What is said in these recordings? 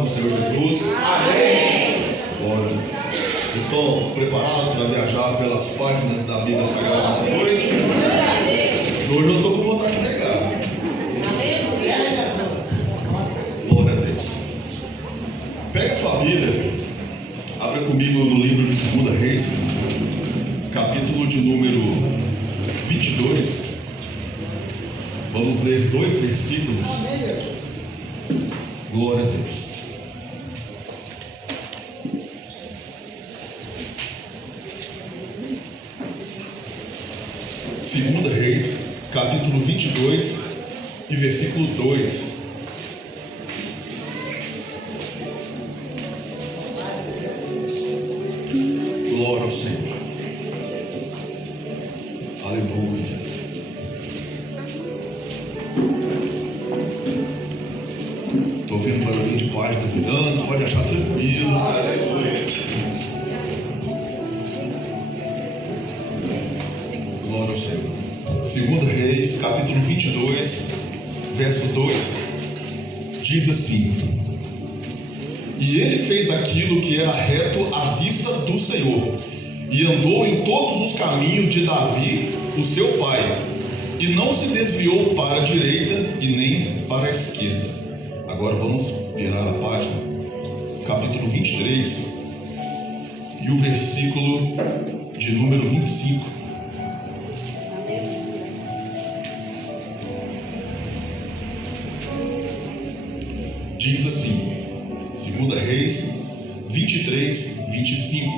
do Senhor Jesus. Amém. Glória a Deus. Vocês estão preparados para viajar pelas páginas da Bíblia Sagrada nessa noite? Hoje eu estou com vontade de pregar. Glória a Deus. Pega a sua Bíblia, abra comigo no livro de 2 Reis, capítulo de número 22. Vamos ler 2 versículos. Glória a Deus. Segunda Reis, capítulo 22 e versículo 2. Glória ao Senhor. Aleluia. Estou vendo barulhinho de página virando, pode achar tranquilo. Glória ao Senhor. 2 Reis, capítulo 22, verso 2, diz assim: E ele fez aquilo que era reto à vista do Senhor, e andou em todos os caminhos de Davi, o seu pai, e não se desviou para a direita e nem para a esquerda. Agora vamos virar a página, capítulo 23, e o versículo de número 25. Diz assim, 2 Reis 23, 25: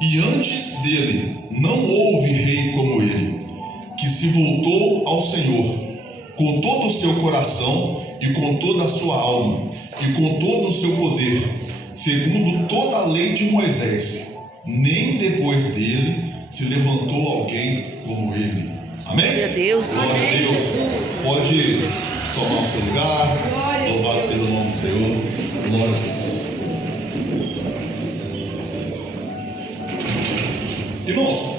E antes dele não houve rei como ele, que se voltou ao Senhor com todo o seu coração e com toda a sua alma e com todo o seu poder, segundo toda a lei de Moisés. Nem depois dele se levantou alguém como ele. Amém? Glória a Deus. Glória a Deus. Pode tomar o seu lugar. Louvado seja o nome do Senhor. Glória a Deus. Irmãos,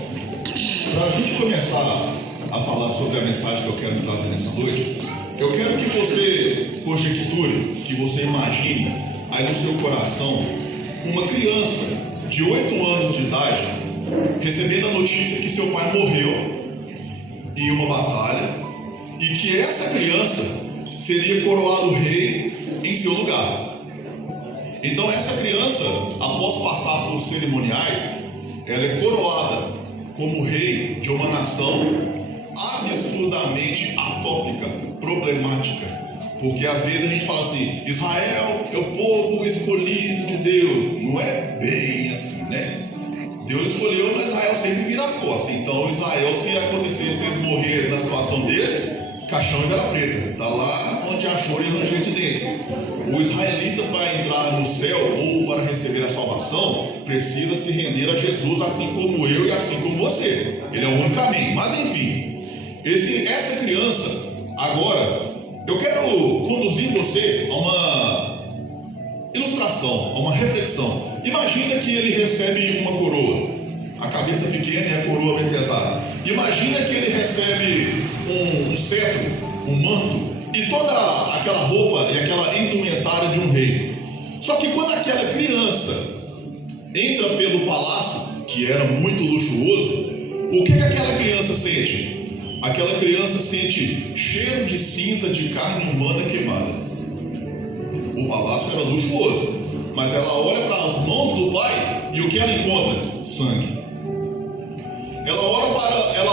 para a gente começar a falar sobre a mensagem que eu quero trazer nessa noite, eu quero que você conjecture, que você imagine aí no seu coração uma criança de 8 anos de idade recebendo a notícia que seu pai morreu em uma batalha e que essa criança seria coroado rei em seu lugar. Então essa criança, após passar por cerimoniais, ela é coroada como rei de uma nação absurdamente atópica, problemática. Porque às vezes a gente fala assim, Israel é o povo escolhido de Deus. Não é bem assim, né? Deus escolheu, mas Israel sempre vira as costas. Então Israel, se acontecer, se eles morrerem na situação deles, caixão e vela preta, está lá onde achou e ranger de dentes. O israelita, para entrar no céu ou para receber a salvação, precisa se render a Jesus, assim como eu e assim como você. Ele é o único caminho. Mas enfim, essa criança, agora, eu quero conduzir você a uma ilustração, a uma reflexão. Imagina que ele recebe uma coroa, a cabeça pequena e a coroa bem pesada. Imagina que ele recebe um cetro, um manto e toda aquela roupa e aquela indumentária de um rei. Só que quando aquela criança entra pelo palácio, que era muito luxuoso, o que aquela criança sente? Aquela criança sente cheiro de cinza de carne humana queimada. O palácio era luxuoso, mas ela olha para as mãos do pai e o que ela encontra? Sangue. Ela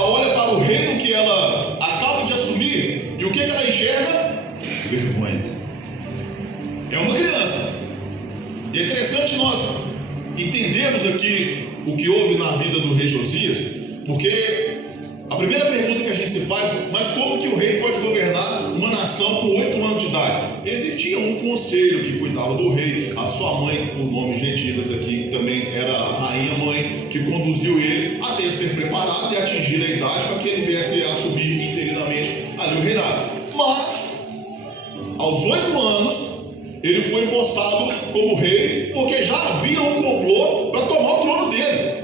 olha para o reino que ela acaba de assumir e o que ela enxerga? Vergonha. É uma criança. E é interessante nós entendermos aqui o que houve na vida do rei Josias, porque a primeira pergunta que a gente se faz, mas como que o rei pode governar uma nação com 8 anos de idade? Existia um conselho que cuidava do rei, a sua mãe, por nomes gentidas aqui, também era a rainha mãe, que conduziu ele até ele ser preparado e atingir a idade para que ele viesse a assumir interinamente ali o reinado. Mas, aos 8 anos, ele foi empossado como rei, porque já havia um complô para tomar o trono dele.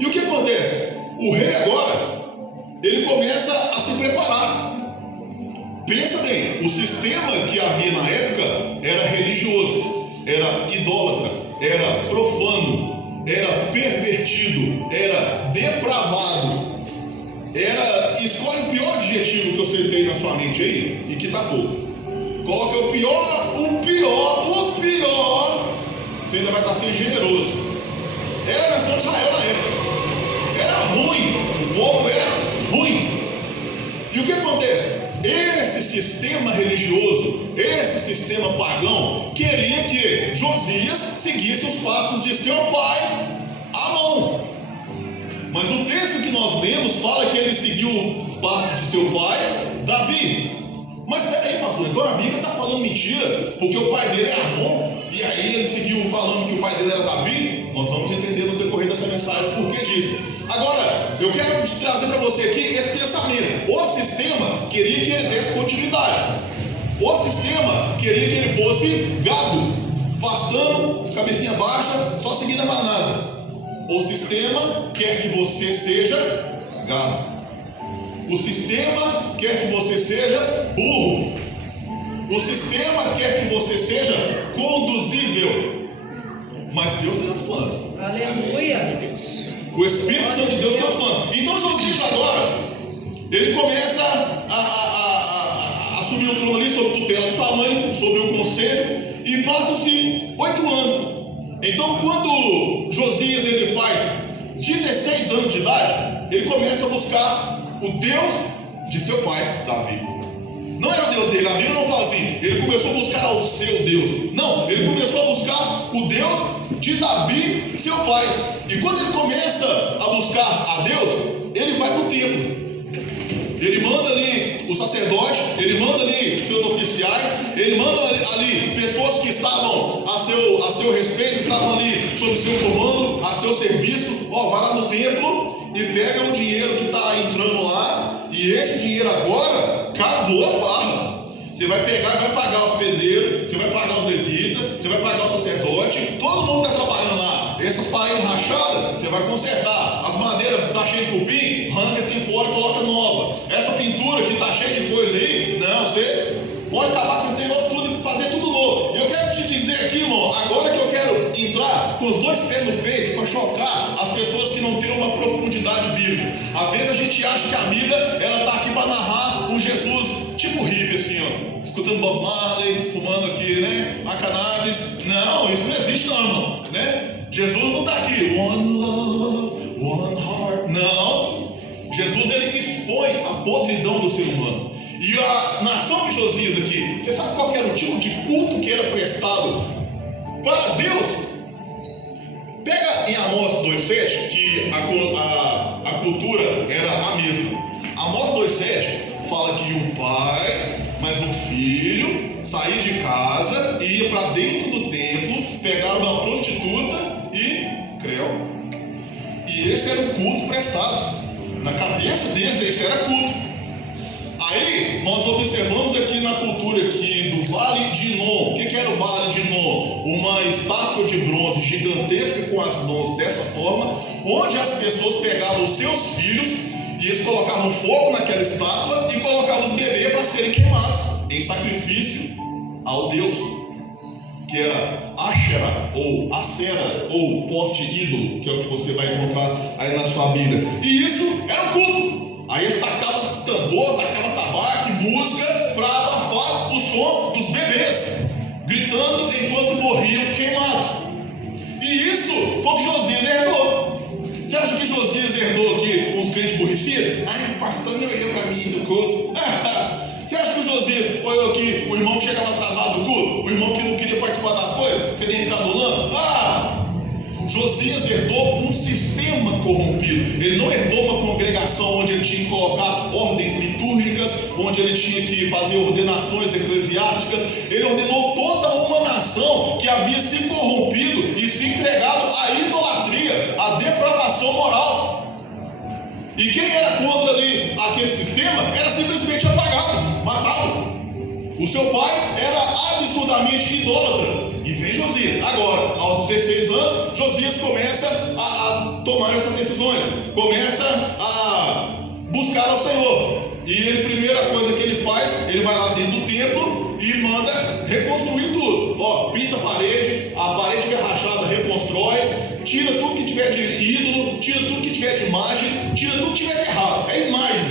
E o que acontece? O rei agora, ele começa a se preparar. Pensa bem, o sistema que havia na época era era idólatra, era profano, era pervertido, era depravado. Escolhe o pior adjetivo que você tem na sua mente aí e que tá pouco. Coloca o pior. Você ainda vai estar sendo generoso. Era a nação de Israel na época. Era ruim. O povo era ruim. E o que acontece? Esse sistema religioso, esse sistema pagão, queria que Josias seguisse os passos de seu pai, Amon. Mas o texto que nós lemos fala que ele seguiu os passos de seu pai, Davi. Mas peraí, pastor, então a Bíblia está falando mentira, porque o pai dele é Amon, e aí ele seguiu falando que o pai dele era Davi? Nós vamos entender no decorrer dessa mensagem por que disso. Agora, eu quero trazer para você aqui esse pensamento. O sistema queria que ele desse continuidade. O sistema queria que ele fosse gado, pastando, cabecinha baixa, só seguindo a manada. O sistema quer que você seja gado. O sistema quer que você seja burro. O sistema quer que você seja conduzível. Mas Deus tem outros planos. Aleluia. O Espírito Santo de Deus tem outros planos. Então Josias agora, ele começa a assumir o trono ali sob tutela de sua mãe, sobre o conselho, e passam-se 8 anos. Então quando Josias ele faz 16 anos de idade, ele começa a buscar o Deus de seu pai, Davi. Não era o Deus dele, a Bíblia não fala assim, ele começou a buscar ao seu Deus. Não, ele começou a buscar o Deus de Davi, seu pai. E quando ele começa a buscar a Deus, ele vai para o templo. Ele manda ali o sacerdote, ele manda ali seus oficiais, ele manda ali pessoas que estavam a seu respeito, estavam ali sob seu comando, a seu serviço. Vai lá no templo e pega o dinheiro que está entrando lá, e esse dinheiro agora acabou a farra. Você vai pegar e vai pagar os pedreiros, você vai pagar os levitas, você vai pagar o sacerdote, todo mundo está trabalhando lá. Essas paredes rachadas, você vai consertar. As madeiras que estão cheias de cupim, arranca esse tem fora e coloca nova. Essa pintura que está cheia de coisa aí, não, você pode acabar com esse negócio tudo e fazer tudo novo. E eu quero te dizer aqui, irmão, agora que eu quero entrar com os 2 pés no peito para chocar as pessoas que não têm uma profundidade bíblica. Às vezes a gente acha que a Bíblia ela está aqui para narrar um Jesus tipo hippie, assim, ó, escutando Bob Marley, fumando aqui, né, a cannabis. Não, isso não existe não, irmão, né? Jesus não está aqui, one love, one heart. Não, Jesus ele expõe a podridão do ser humano. E a nação de Josias aqui, você sabe qual era o tipo de culto que era prestado para Deus? Pega em Amós 2,7, que a cultura era a mesma. Amós 2,7 fala que o pai, mas o filho, saía de casa e ia para dentro do templo, pegar uma prostituta e creu. E esse era o culto prestado. Na cabeça deles, esse era culto. Aí, nós observamos aqui na cultura aqui do Vale de Inom. O que era o Vale de Inom? Uma estátua de bronze gigantesca com as mãos dessa forma, onde as pessoas pegavam os seus filhos e eles colocavam fogo naquela estátua e colocavam os bebês para serem queimados em sacrifício ao Deus, que era Ashera ou Acera ou poste ídolo, que é o que você vai encontrar aí na sua Bíblia. E isso era o culto. Aí eles tacavam tambor, tacavam tabaco e música para abafar o som dos bebês, gritando enquanto morriam queimados. E isso foi o que Josias herdou. Você acha que Josias herdou aqui uns crentes burricidos? Ai, o pastor não ia para mim do culto. Você acha que o Josias olhou aqui o irmão que chegava atrasado do culto? O irmão que não queria participar das coisas? Você tem que ficar adulando? Josias herdou um sistema corrompido. Ele não herdou uma congregação onde ele tinha que colocar ordens litúrgicas, onde ele tinha que fazer ordenações eclesiásticas. Ele ordenou toda uma nação que havia se corrompido e se entregado à idolatria, à depravação moral. E quem era contra ali aquele sistema era simplesmente apagado, matado. O seu pai era absurdamente idólatra. E vem Josias. Agora, aos 16 anos, Josias começa a tomar essas decisões. Começa a buscar ao Senhor. E a primeira coisa que ele faz, ele vai lá dentro do templo e manda reconstruir tudo. Pinta a parede, a parede estiver rachada, reconstrói, tira tudo que tiver de ídolo, tira tudo que tiver de imagem, tira tudo que tiver de errado. É imagem,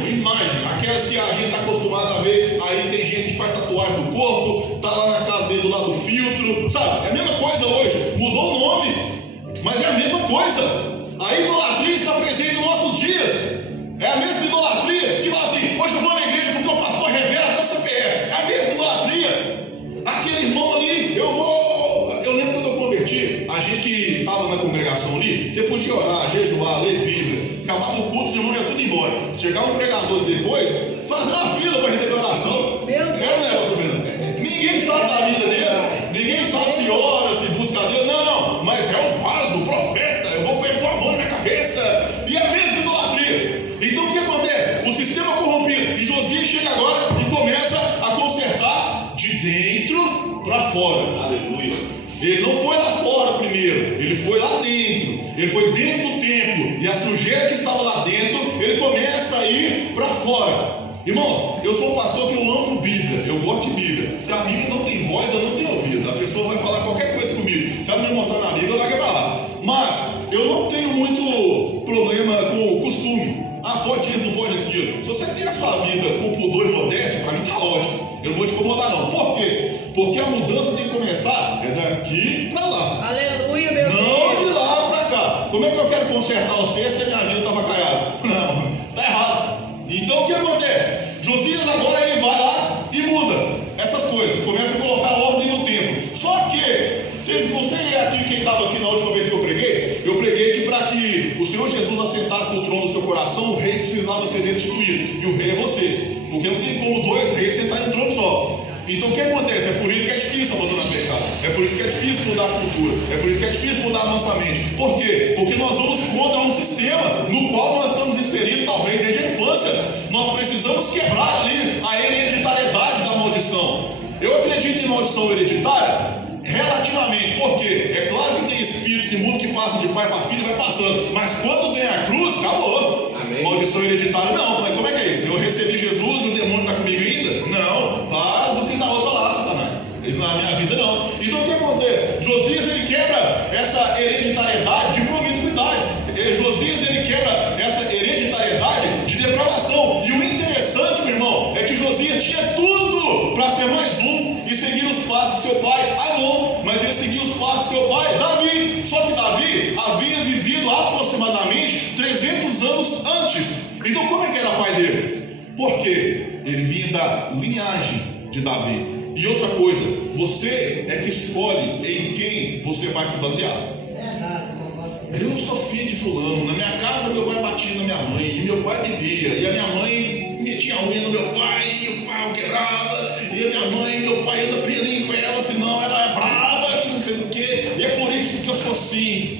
aquelas que a gente está acostumado a ver. Aí tem gente que faz tatuagem no corpo, tá lá na casa dele do lado do filtro, sabe? É a mesma coisa hoje, mudou o nome, mas é a mesma coisa. A idolatria está presente nos nossos dias. É a mesma idolatria que fala assim: hoje eu vou na igreja porque o pastor revela até o CPF. É a mesma idolatria. Aquele irmão ali, eu lembro quando eu converti, a gente que estava na congregação ali, você podia orar, jejuar, ler Bíblia, acabava o culto, os irmãos iam tudo embora. Chegava um pregador depois, fazia uma fila para receber oração. Era um negócio, Fernando. Ninguém sabe da vida dele, ninguém sabe se ora, se busca a Deus. Não, mas é o vaso, o profeta, eu vou pôr a mão na minha cabeça. E é a mesma idolatria. Então o que acontece? O sistema corrompido. E Josias chega agora e começa a consertar de dentro para fora. Aleluia. Ele não foi lá fora primeiro, ele foi lá dentro. Ele foi dentro do templo. E a sujeira que estava lá dentro, ele começa a ir para fora. Irmãos, eu sou um pastor que eu amo Bíblia, eu gosto de Bíblia. Se a Bíblia não tem voz, eu não tenho ouvido. A pessoa vai falar qualquer coisa comigo. Se ela me mostrar na Bíblia, eu largo para lá. Mas eu não tenho muito problema com o costume. Ah, pode isso, não pode aquilo. Se você tem a sua vida com pudor e modéstia, para mim está ótimo. Eu não vou te incomodar não. Por quê? Porque a mudança tem que começar daqui para lá. Aleluia, meu Deus. Não de lá para cá. Como é que eu quero consertar você se a minha vida estava caiada? Não, está errado. Então o que acontece? Josias agora ele vai lá e muda essas coisas. Começa a colocar ordem no templo. Só que, você aqui, quem estava aqui na última vez que eu preguei que para que o Senhor Jesus assentasse no trono do seu coração, o rei precisava ser destituído. E o rei é você. Porque não tem como dois reis sentarem em um trono só. Então o que acontece? É por isso que é difícil abandonar o pecado. É por isso que é difícil mudar a cultura. É por isso que é difícil mudar a nossa mente. Por quê? Porque nós vamos contra um sistema no qual nós estamos inseridos, talvez desde a infância. Nós precisamos quebrar ali a hereditariedade da maldição. Eu acredito em maldição hereditária? Relativamente, porque é claro que tem espíritos imundos que passam de pai para filho e vai passando, mas quando tem a cruz, acabou. Amém. Maldição hereditária não, mas como é que é isso? Eu recebi Jesus e o demônio está comigo ainda? Não, faz o que na outra lá, Satanás. Na minha vida não. Então o que acontece? Josias ele quebra essa hereditariedade de promiscuidade. Josias ele quebra essa hereditariedade de depravação. E o interessante, meu irmão, é que Josias tinha tudo para ser mais um e seguir os passos do seu pai Amon, mas ele seguiu os passos do seu pai Davi. Só que Davi havia vivido aproximadamente 300 anos antes. Então como é que era pai dele? Porque ele vinha da linhagem de Davi. E outra coisa, você é que escolhe em quem você vai se basear. Eu sou filho de fulano, na minha casa meu pai batia na minha mãe, e meu pai bebia, e a minha mãe metia a unha no meu pai, e o pau quebrava, e a minha mãe, meu pai anda pelinho com ela, senão ela é brava, que não sei do que, e é por isso que eu sou assim.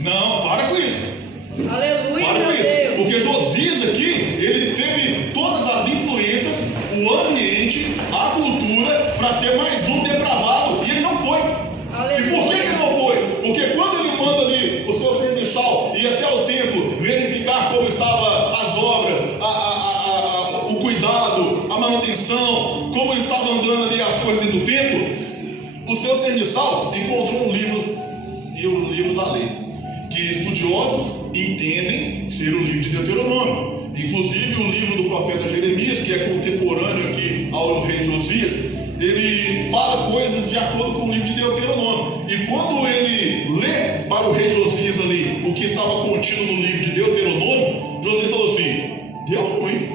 Não, para com isso. Aleluia, Para meu com isso. Deus. Porque Josias aqui, ele teve todas as influências, o ambiente, a cultura, para ser mais um depravado, e ele não foi. Aleluia. E por que ele não foi? Porque quando ele manda ali o seu serviçal ir até o templo, verificar como estavam as obras, o cuidado, a manutenção, como estavam andando ali as coisas dentro do templo, o seu serviçal encontrou um livro, e o livro da lei, que estudiosos entendem ser o livro de Deuteronômio. Inclusive o livro do profeta Jeremias, que é contemporâneo aqui ao rei Josias, ele fala coisas de acordo com o livro de Deuteronômio. E quando ele lê para o rei Josias ali o que estava contido no livro de Deuteronômio, Josias falou assim: deu ruim,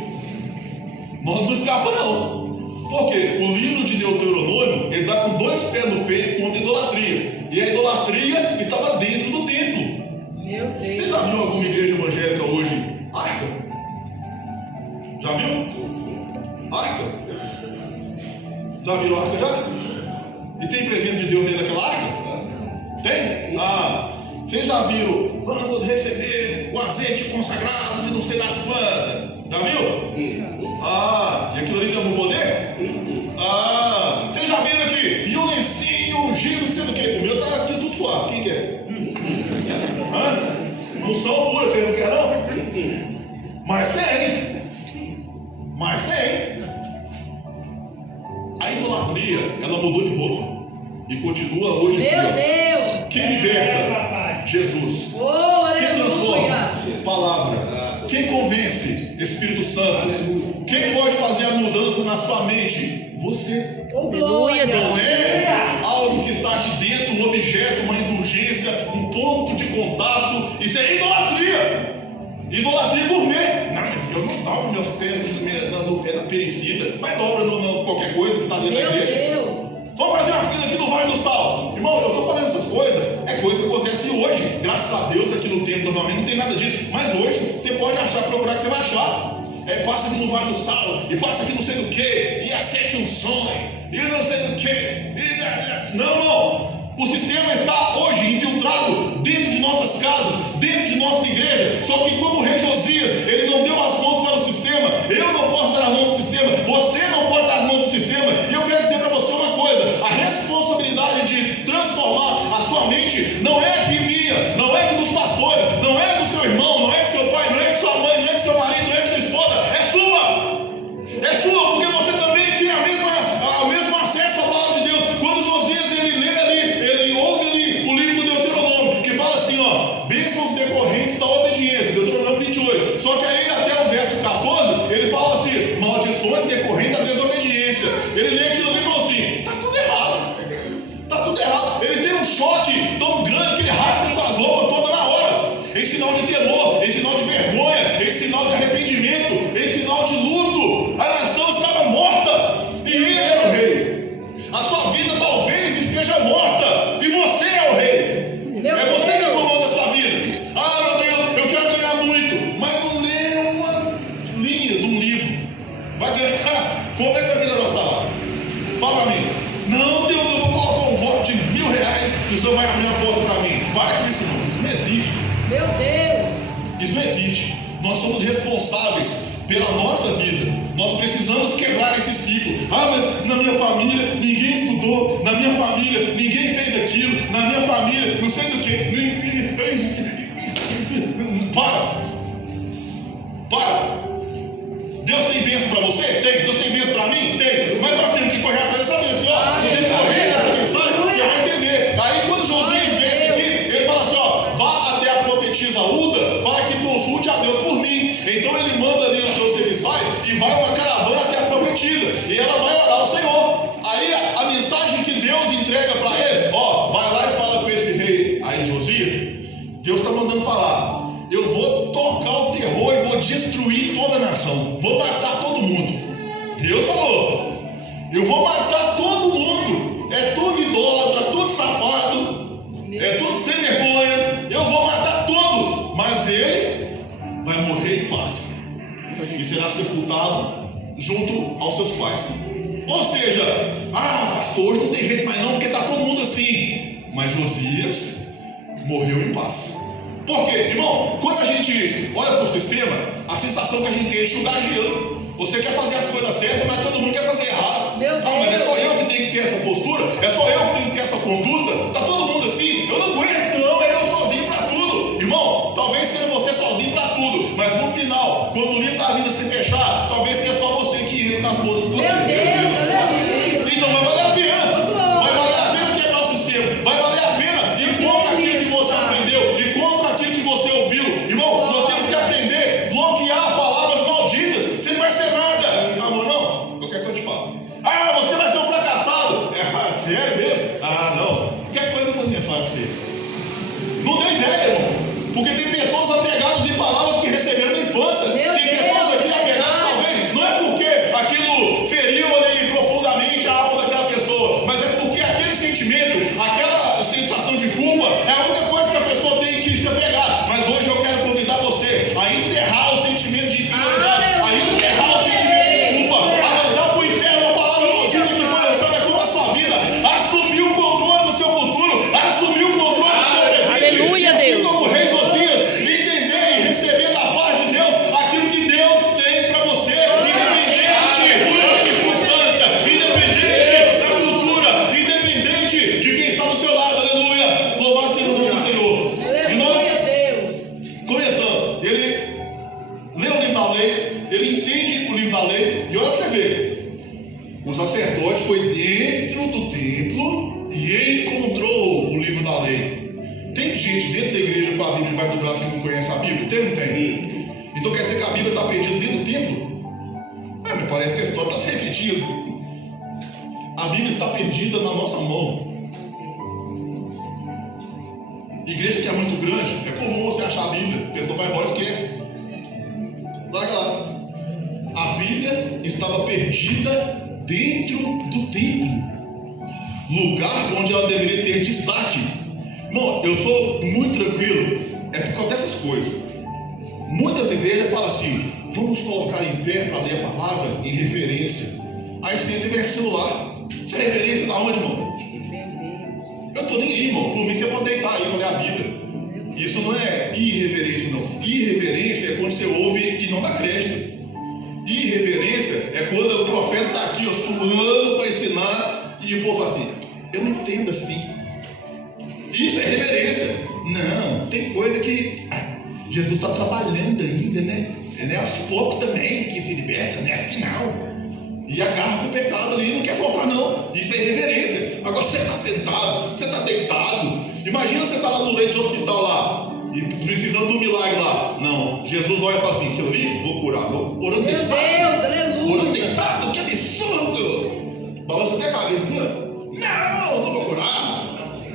nós não escapa não. Porque o livro de Deuteronômio, ele dá com dois pés no peito contra a idolatria. E a idolatria estava dentro do templo. Meu Deus. Você já viu alguma igreja evangélica hoje? Arca? Já viu? Arca? Já viram arca já? E tem presença de Deus dentro daquela arca? Tem? Ah, vocês já viram? Vamos receber o azeite consagrado de não sei das quantas. Já viu? Ah, e aquilo ali tem algum poder? Ah, vocês já viram aqui? E o lencinho ungido, que sei do que? O meu tá aqui tudo suave. Quem quer? Hã? Não são puras, vocês não querem não? Mas tem. Mas tem. A idolatria, ela mudou de roupa. E continua hoje Meu aqui, ó. Quem liberta? Jesus. Oh, Quem aleluia. transforma? Palavra. Quem convence? Espírito Santo. Quem pode fazer a mudança na sua mente? Você. Oh, glória. Não é algo que está aqui dentro, um objeto, uma indulgência, um ponto de contato. Isso é idolatria. Idolatria gourmet. Não, mas eu não dobro meus pés no pé da perecida, mas dobra no qualquer coisa que está dentro da Meu igreja. Deus. Vou fazer uma fila aqui no Vale do Sal. Irmão, eu estou falando essas coisas, é coisa que acontece hoje. Graças a Deus aqui no tempo normalmente não tem nada disso. Mas hoje você pode achar, procurar que você vai achar. Passa aqui no Vale do Sal, e passa aqui não sei do que, e as 7 unções, e não sei do que. Não. O sistema está hoje infiltrado dentro de nossas casas, dentro de nossa igreja. Só que como o rei Josias, ele não deu as mãos para o sistema. Eu não posso dar as mãos para o sistema. Você não pode dar as mãos para o sistema. E eu quero dizer para você uma coisa: a responsabilidade de transformar a sua mente não é aqui minha, não é dos pastores, não é do seu irmão, não é do seu pai, não é de sua mãe, não é do seu marido, não é de sua esposa. É sua. É sua, porque você também tem a mesma acesso à palavra de Deus. Quando Josias ele lê ali, ele ouve ali o livro do Deuteronômio, que fala assim, ó, bênçãos decorrentes da obediência, Deuteronômio 28. Só que aí até o verso 14, ele fala assim, maldições decorrentes da desobediência. Ele lê aquilo ali e fala assim, tá tudo errado. Tá tudo errado. Ele tem um choque tão grande que ele rasga suas roupas toda na hora. Em sinal de temor, em sinal de vergonha, em sinal de arrependimento, em sinal de luto. A nação estava morta e ele era o rei. A sua vida talvez esteja morta e você é o rei. É você que comanda a sua vida. Ah, meu Deus, eu quero ganhar muito, mas não lê uma linha de um livro. Vai ganhar? Como é que vai melhorar o salário? Fala para mim. Não, Deus, eu vou colocar um voto de R$1.000 e o senhor vai abrir a porta para mim. Para com isso, não. Isso não existe. Meu Deus. Isso não existe. Nós somos responsáveis pela nossa vida. Nós precisamos quebrar esse ciclo. Ah, mas na minha família ninguém estudou, na minha família ninguém fez aquilo, na minha família não sei do que. Para. Deus tem bênção para você? Tem. Deus tem bênção para mim? Tem. Mas nós temos que correr atrás dessa bênção. Ó, no decorrer dessa mensagem, você vai entender. Aí quando Josias vê isso aqui, ele fala assim, ó, vá até a profetisa Uda para que consulte a Deus por mim. Então ele manda ali os seus serviçais e vai uma caravana até a profetisa. E ela vai orar ao Senhor. Aí a mensagem que Deus entrega para ele, ó, vai lá e fala com esse rei aí, Josias. Deus está mandando falar. Eu vou tocar o terror e vou destruir toda a nação. Vou matar todo mundo. Deus falou. Eu vou matar todo mundo. É tudo idólatra, tudo safado. É tudo sem vergonha. Eu vou matar todos. Mas ele vai morrer em paz. E será sepultado junto aos seus pais. Ou seja, pastor, hoje não tem jeito mais não, porque está todo mundo assim. Mas Josias morreu em paz. Por quê? Irmão, quando a gente olha para o sistema, a sensação que a gente tem é enxugar gelo. Você quer fazer as coisas certas, mas todo mundo quer fazer errado. Mas é só eu que tenho que ter essa postura? É só eu que tenho que ter essa conduta? Tá todo mundo assim? Eu não aguento, não, é eu sozinho para tudo. Irmão, talvez seja você sozinho para tudo, mas no final, quando o livro da vida se fechar, talvez seja só você que entra nas bodas do Meu Deus. Então vai valer a pena. Vai valer a pena quebrar o sistema. Vai valer a pena ir contra aquilo que você aprendeu, ir contra aquilo que você ouviu. Irmão, nós temos que aprender a bloquear palavras malditas. Você não vai ser nada. Não. Qualquer coisa eu te falo. Você vai ser um fracassado. Sério mesmo? Não. Qualquer coisa eu mando mensagem pra você. Não dê ideia, irmão. Porque tem pessoas apegadas em palavras que receberam na infância. Tem pessoas aqui apegadas, talvez, não é porque aquilo feriu ali profundamente a alma daquela pessoa, mas é porque aquele sentimento, aquela sensação de culpa é a única coisa que a pessoa tem que se apegar. Mas hoje eu quero convidar você a enterrar o sentimento de inferioridade, a enterrar o sentimento de culpa, a mandar para o inferno a palavra maldita que foi lançada contra a sua vida, a assumir o controle do seu futuro, a assumir o controle do seu presente. Aleluia, assim Deus. como o rei Josias, entender e receber da parte de Deus aquilo que Deus tem para você, independente da circunstância, independente da cultura, independente de quem está do seu lado. Aleluia. Louvado seja o nome do Senhor. E nós, começando, ele lê o livro da lei, ele entende o livro da lei, e olha para você ver, o sacerdote foi dentro do templo e encontrou o livro da lei. Tem gente dentro da igreja com a Bíblia debaixo do braço que não conhece a Bíblia? Tem ou não tem? Então quer dizer que a Bíblia está perdida dentro do templo? Mas parece que a história está se repetindo. A Bíblia está perdida na nossa mão. Igreja que é muito grande, é comum você achar a Bíblia, a pessoa vai embora e esquece. Larga lá. A Bíblia estava perdida dentro do templo, lugar onde ela deveria ter destaque. Irmão, eu sou muito tranquilo, é por causa dessas coisas. Muitas igrejas falam assim: vamos colocar em pé para ler a palavra em reverência. Aí você entra e mexe o celular. Isso é reverência da onde, irmão? Eu tô nem aí, irmão. Por mim você pode deitar aí para ler a Bíblia. Isso não é irreverência, não. Irreverência é quando você ouve e não dá crédito. Irreverência é quando o profeta está aqui, ó, suando para ensinar, e o povo fala assim: eu não entendo assim. Isso é reverência. Não, tem coisa que Jesus está trabalhando ainda, né? Aos poucos também que se liberta, né? Afinal. E agarra com o pecado ali, não quer soltar não. Isso é irreverência. Agora você está sentado, você está deitado. Imagina você está lá no leito de hospital lá, e precisando do milagre lá. Não, Jesus olha e fala assim: aquilo ali, vou curar. Não, orando Meu deitado. Deus, aleluia. Orando deitado, que absurdo. Balança até a cabeça assim: não vou curar.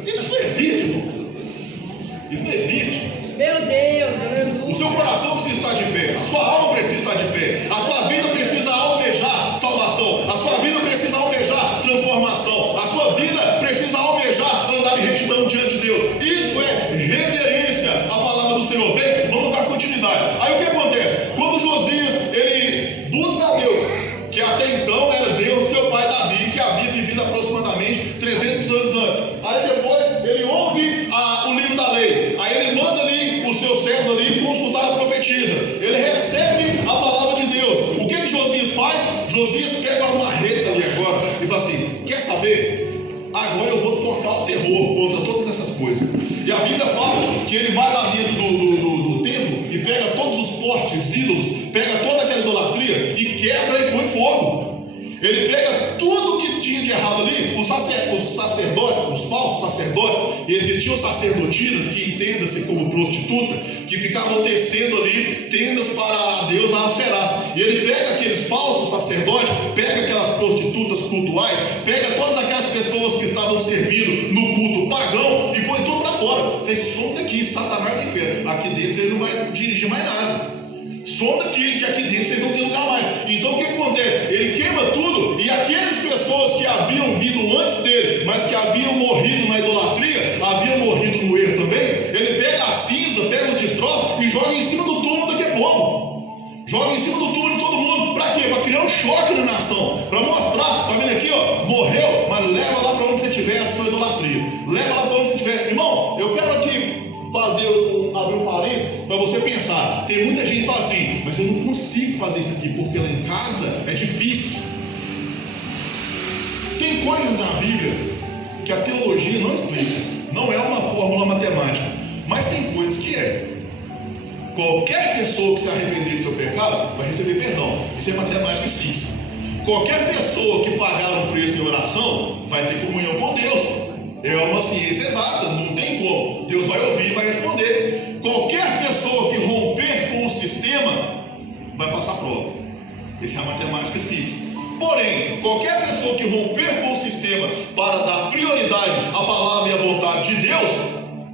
Isso não existe, irmão. Isso não existe. Meu Deus, aleluia. O seu coração precisa estar de pé, a sua alma precisa estar de pé, a sua vida precisa almejar salvação, a sua vida precisa almejar transformação, a sua vida precisa almejar andar em retidão diante de Deus. Isso é reverência à palavra do Senhor. Bem, vamos dar continuidade. Aí o que acontece? Quando Josias ele busca a Deus, que até então era Deus, seu pai Davi, que havia vivido aproximadamente 300 anos antes. Aí depois ele ouve o livro da lei. Aí ele manda ali os seus servos ali consultar a profetisa. Ele recebe a palavra de Deus. O que Josias faz? Josias pega uma marreta ali agora e fala assim: quer saber? Agora eu vou tocar o terror contra todas essas coisas. E a Bíblia fala que ele vai lá dentro do templo e pega todos os postes, ídolos, pega toda aquela idolatria e quebra e põe fogo. Ele pega tudo que tinha de errado ali, os sacerdotes, os falsos sacerdotes, e existiam sacerdotisas, que entenda-se como prostituta, que ficavam tecendo ali tendas para Deus a Aserá. E ele pega aqueles falsos sacerdotes, pega aquelas prostitutas cultuais, pega todas aquelas pessoas que estavam servindo no culto pagão e põe tudo para fora. Vocês são daqui, Satanás do inferno. Aqui dentro vocês não vai dirigir mais nada. Som daqui, que aqui dentro vocês não tem lugar mais. Então o que acontece? Ele queima tudo, e aquelas pessoas que haviam vindo antes dele, mas que haviam morrido na idolatria, haviam morrido no erro também, ele pega a cinza, pega o destroço e joga em cima do túmulo daquele povo. Joga em cima do túmulo de todo mundo. Para quê? Para criar um choque na nação. Para mostrar, tá vendo aqui, ó, morreu, mas leva lá para onde você tiver a sua idolatria. Leva lá para onde você tiver. Irmão, eu quero aqui abrir um parênteses para você pensar. Tem muita gente que fala assim: mas eu não consigo fazer isso aqui porque lá em casa é difícil. Tem coisas na Bíblia que a teologia não explica, não é uma fórmula matemática, mas tem coisas que é. Qualquer pessoa que se arrepender do seu pecado vai receber perdão. Isso é matemática simples. Qualquer pessoa que pagar um preço em oração vai ter comunhão com Deus. É uma ciência exata, não tem como. Deus vai ouvir e vai responder. Qualquer pessoa que romper com o sistema vai passar prova. Essa é a matemática simples. Porém, qualquer pessoa que romper com o sistema para dar prioridade à palavra e à vontade de Deus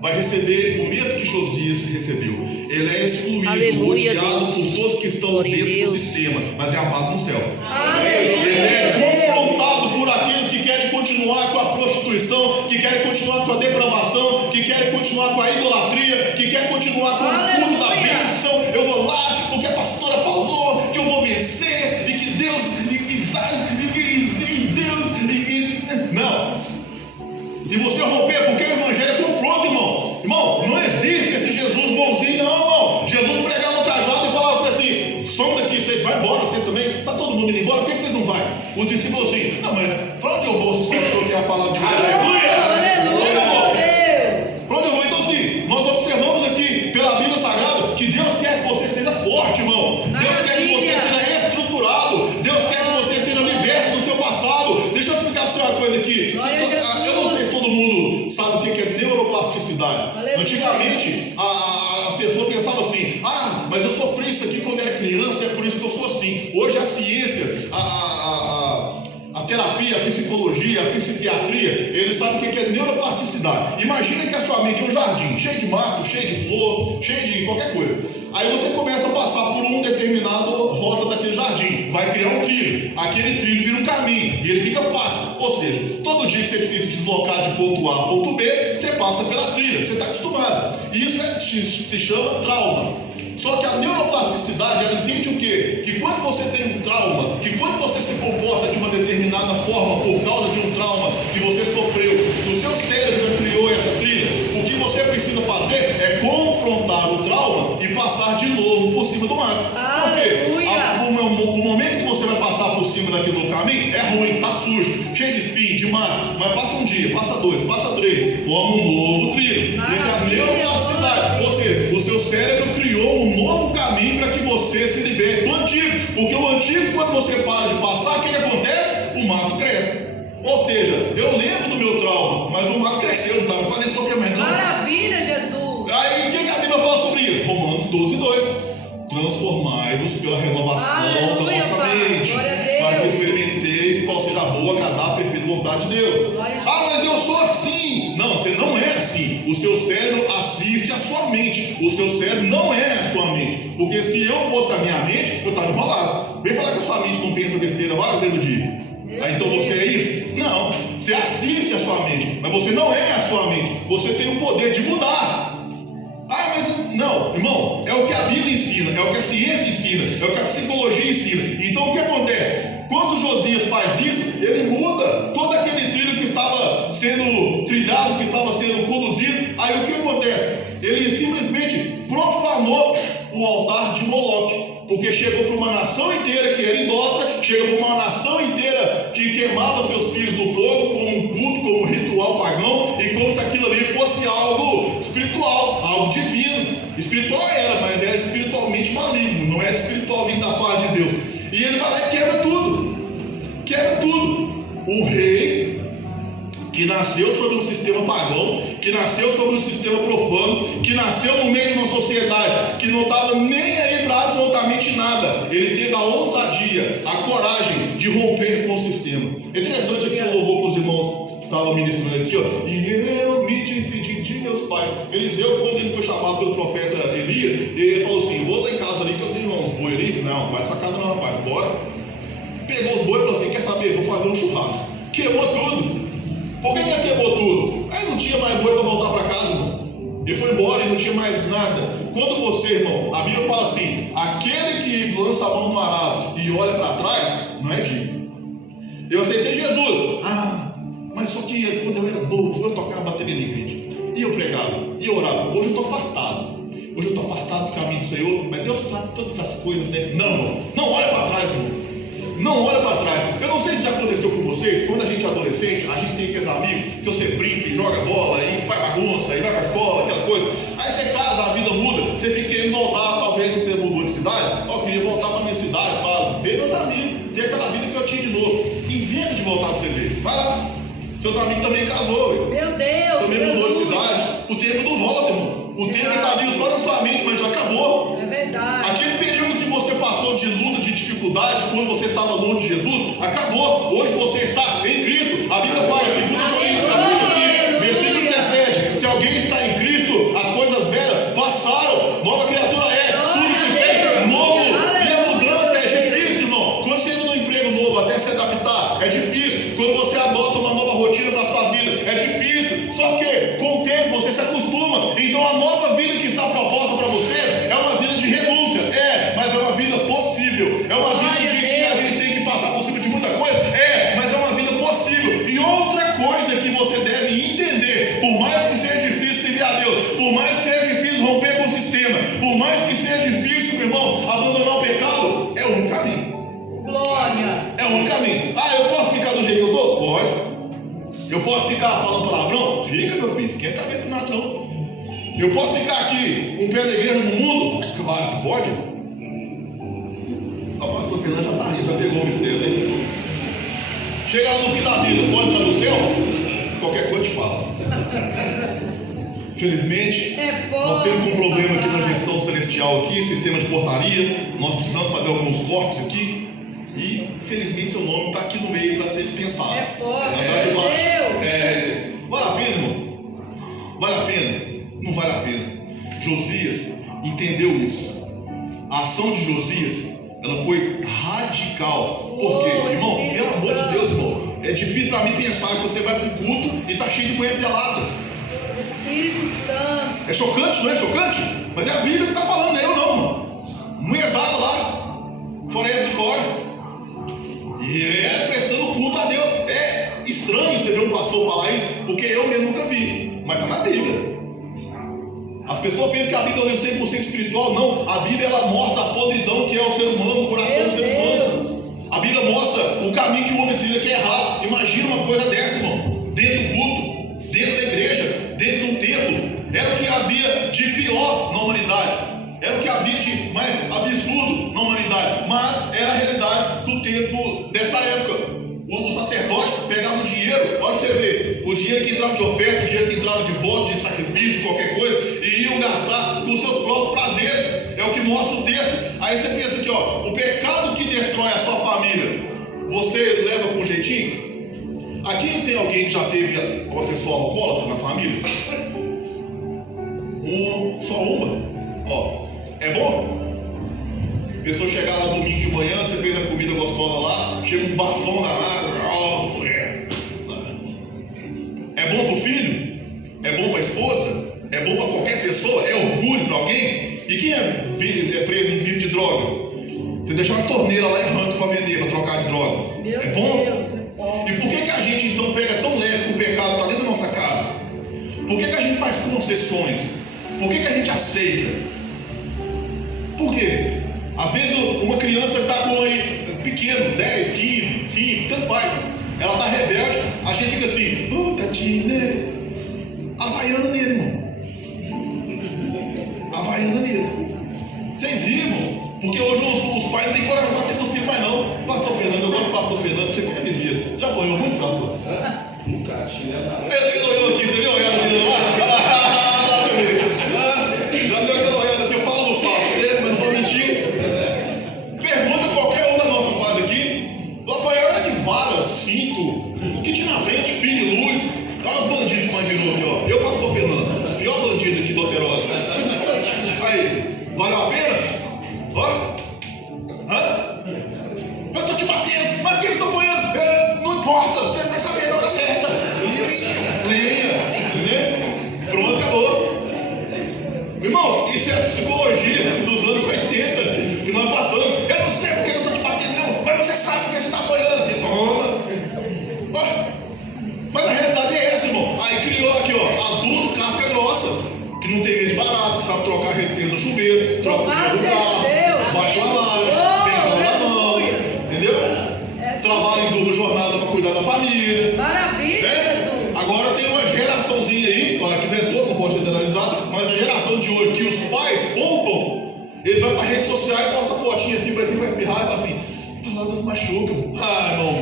vai receber o mesmo que Josias recebeu. Ele é excluído, Aleluia, odiado Deus. por todos que estão Glória dentro a Deus. do sistema, mas é amado no céu. Aleluia. Ele é confrontado por aqueles que querem continuar com a prostituição, que querem continuar com a depravação, que querem continuar com a idolatria, que querem continuar com o culto da bênção. Eu vou lá porque a pastora falou que eu vou vencer e que Deus não. Se você romper, porque o evangelho é confronto, irmão. Irmão, não existe esse Jesus bonzinho, não, irmão. Jesus pregava no cajado e falava assim: some daqui, vocês vão embora, você também. Tá todo mundo indo embora, por que vocês não vão? O discípulo assim: não, mas pra onde eu vou se o Senhor tem a palavra de Deus? Aleluia. Pra onde eu vou? Então, assim, nós observamos aqui pela Bíblia Sagrada que Deus quer que você seja forte, irmão. Deus quer que você seja estruturado. Deus quer que você seja liberto do seu passado. Deixa eu explicar para você uma coisa aqui. Eu não sei se todo mundo sabe o que é neuroplasticidade. Aleluia. Antigamente, a pessoa pensava assim: ah, mas eu sofri isso aqui quando era criança, é por isso que eu sou assim. Hoje a ciência, a terapia, a psicologia, a psiquiatria, eles sabem o que é neuroplasticidade. Imagina que a sua mente é um jardim, cheio de mato, cheio de flor, cheio de qualquer coisa. Aí você começa a passar por um determinado rota daquele jardim, vai criar um trilho, aquele trilho vira um caminho e ele fica fácil. Ou seja, todo dia que você precisa deslocar de ponto A a ponto B, você passa pela trilha, você está acostumado. Isso se chama trauma. Só que a neuroplasticidade, ela entende o quê? Que quando você tem um trauma, que quando você se comporta de uma determinada forma por causa de um trauma que você sofreu, o seu cérebro criou essa trilha, o que você precisa fazer é confrontar o trauma e passar de novo por cima do mato. Por quê? O momento que você vai passar por cima daquele novo caminho é ruim, tá sujo, cheio de espinho, de mato, mas passa um dia, passa dois, passa três, forma um novo trilho. Isso é a neuroplasticidade. Ou seja, o seu cérebro criou um novo caminho para que você se liberte do antigo. Porque o antigo, quando você para de passar, o que acontece? O mato cresce. Ou seja, eu lembro do meu trauma, mas o mato cresceu, não estava fazendo sofrer mais não. Maravilha, Jesus. Aí o que a Bíblia fala sobre isso? Romanos 12:2. Transformai-vos pela renovação da nossa mente, para que experimenteis qual seja a boa, agradável, perfeita vontade de Deus. Ah, mas eu sou assim. Não, você não é assim. O seu cérebro assiste a sua mente. O seu cérebro não é a sua mente. Porque se eu fosse a minha mente, eu estava enrolado. Vem falar que a sua mente não pensa besteira várias vezes do dia. Ah, então você é isso? Não. Você assiste a sua mente, mas você não é a sua mente. Você tem o poder de mudar. Ah, mas não, irmão, é o que a Bíblia ensina, é o que a ciência ensina, é o que a psicologia ensina. Então o que acontece? Quando Josias faz isso, ele muda todo aquele trilho que estava sendo trilhado, que estava sendo conduzido. Aí o que acontece? Ele simplesmente profanou o altar de Moloque. Porque chegou para uma nação inteira que era idólatra, chegou para uma nação inteira que queimava seus filhos no fogo como um culto, como um ritual pagão, e como se aquilo ali fosse algo espiritual, algo divino. Espiritual era, mas era espiritualmente maligno, não era espiritual vindo da paz de Deus. E ele vai lá e quebra tudo. Quebra tudo. O rei que nasceu sobre um sistema pagão, que nasceu sobre um sistema profano, que nasceu no meio de uma sociedade que não estava nem aí para absolutamente nada. Ele teve a ousadia, a coragem de romper com o sistema. É interessante aqui o louvor que os irmãos estavam ministrando aqui, ó. E eu me despedi de meus pais. Eliseu, quando ele foi chamado pelo profeta Elias, ele falou assim: vou lá em casa ali que eu tenho uns boi ali. Não, vai nessa casa não, rapaz, bora. Pegou os bois e falou assim: quer saber? Vou fazer um churrasco. Queimou tudo. Por que ele queimou tudo? Aí não tinha mais boi para voltar para casa, irmão. Ele foi embora e não tinha mais nada. Quando você, irmão, a Bíblia fala assim: aquele que lança a mão no arado e olha para trás, não é digno. Eu aceitei Jesus. Ah, mas só que quando eu era novo, eu tocava bateria na igreja. E eu pregava, e eu orava. Hoje eu estou afastado. Hoje eu estou afastado dos caminhos do Senhor. Mas Deus sabe todas essas coisas, né? Não, irmão. Não olha para trás, irmão. Não olha para trás. Eu não sei se já aconteceu com vocês. Quando a gente é adolescente, a gente tem aqueles amigos que você brinca e joga bola e faz bagunça e vai para a escola, aquela coisa. Aí você casa, a vida muda, você fica querendo voltar. Talvez você mudou de cidade. Eu queria voltar para minha cidade para ver meus amigos, ter aquela vida que eu tinha de novo. Inventa de voltar para você ver. Vai lá. Seus amigos também casou, velho. Meu Deus. Também mudou de cidade. O tempo não volta, irmão. O tempo está ali só na sua mente, mas já acabou. É verdade. Aquele período que você passou de luta, de dificuldade, quando você estava longe de Jesus, acabou. Hoje você está em Cristo. A Bíblia fala, 2 Coríntios capítulo 5, versículo 17: se alguém está em Cristo, as coisas velhas passaram, nova criatura é, tudo se fez novo. E a mudança é difícil, irmão. Quando você entra num emprego novo, até se adaptar, é difícil. Quando você adota uma nova rotina para a sua vida, é difícil. Só que com o tempo você se acostuma. Então a nova vida que está proposta para você é uma vida de renúncia. Mas é uma vida possível. É uma vida de que a gente tem que passar por cima de muita coisa. Mas é uma vida possível. E outra coisa que você deve entender: por mais que seja difícil servir a Deus, por mais que seja difícil romper com o sistema, por mais que seja difícil, meu irmão, abandonar o pecado, é o único caminho. Glória. É o único caminho. Eu posso ficar do jeito que eu estou? Pode. Eu posso ficar falando palavrão? Fica, meu filho. Esquenta a cabeça do nada, não. Eu posso ficar aqui um pé da igreja no mundo? É claro que pode. O pastor Fernando já está rindo, já pegou o mistério, né? Chega lá no fim da vida, pode entrar no céu? Qualquer coisa te fala. Felizmente, É nós forte. temos um problema aqui na papai. gestão celestial aqui, sistema de portaria. Nós precisamos fazer alguns cortes aqui. E felizmente seu nome está aqui no meio para ser dispensado. É forte. Andar de baixo. Deus. Vale a pena, irmão? Vale a pena? Não vale a pena. Josias entendeu isso. A ação de Josias, ela foi radical. Por quê? Oh, Irmão, Espírito pelo amor de Santo. Deus, irmão. É difícil para mim pensar que você vai pro culto e tá cheio de mulher pelada. Espírito Santo. É chocante, não é chocante? Mas é a Bíblia que está falando, não é eu não, mano. Mulherzada lá, fora de fora. E é prestando culto a Deus. É estranho você ver um pastor falar isso, porque eu mesmo nunca vi. Mas está na Bíblia. As pessoas pensam que a Bíblia é um livro 100% espiritual. Não, a Bíblia ela mostra a podridão que é o ser humano, o coração do ser humano. A Bíblia mostra o caminho que o homem trilha que é errado. Imagina uma coisa dessa, irmão. Dentro do culto, dentro da igreja, dentro de um templo. Era o que havia de pior na humanidade. Era o que havia de mais absurdo na humanidade. Mas era a realidade do tempo dessa época. O sacerdote pegava o dinheiro, olha você ver, o dinheiro que entrava de oferta, o dinheiro que entrava de voto, de sacrifício, de qualquer coisa, e iam gastar com os seus próprios prazeres. É o que mostra o texto. Aí você pensa aqui, ó, o pecado que destrói a sua família, você leva com jeitinho? Aqui tem alguém que já teve uma pessoa alcoólatra na família? Só uma. Ó, é bom? A pessoa chegar lá domingo de manhã, você fez a comida gostosa lá, chega um bafão danado, ó, mulher. É bom pro filho? É bom pra esposa? É bom pra qualquer pessoa? É orgulho pra alguém? E quem é preso em vício de droga? Você deixa uma torneira lá e arranca pra vender, pra trocar de droga. Meu É bom? Deus. E por que a gente então pega tão leve que o pecado está dentro da nossa casa? Por que a gente faz concessões? Por que a gente aceita? Por quê? Às vezes uma criança está com aí pequeno, 10, 15, 5, tanto faz. Ela está rebelde, a gente fica assim, tadinho, né? Havaiana nele, irmão. Havaiana nele. Vocês riram, irmão? Porque hoje os pais não têm coragem de bater no filho mais não. Pastor Fernando, eu gosto do pastor Fernando, você conhece dia. Você já apanhou muito, pastor? Nunca tinha. Eu aqui, você viu a olhada dele lá? Olha lá, você vê. Já deu aquela olhada assim, eu falo ou não falo, mas não vou mentir. Pergunta qualquer um da nossa fase aqui. O apanhar era de vara, cinto, o que tinha na frente, fio de luz. Olha os bandidos que imaginou aqui, ó. Eu, pastor Fernando, os piores bandidos aqui do Alterosa. Aí, valeu a pena? Ó, eu tô te batendo, mas por que eu tô apanhando? Não importa, você vai saber na hora certa. Lenha, né? Pronto, acabou. Irmão, isso é a psicologia dos anos 80 e nós passando. Eu não sei por que eu tô te batendo, não, mas você sabe por que você tá apanhando. E toma. Ó, mas a realidade é essa, irmão. Aí criou aqui, ó, adultos casca grossa, que não tem medo de barato, que sabe trocar a receita do chuveiro, troca o pneu do carro, bate uma laje, tem carro na mão, entendeu? Trabalha em dupla jornada para cuidar da família. Maravilha, Né? Jesus. Agora tem uma geraçãozinha aí, claro que não é toda, não pode generalizar, mas a geração de hoje que os pais poupam, ele vai para a rede social e posta fotinha assim, para ele vai espirrar e fala assim, palavras machucam. Ah, irmão.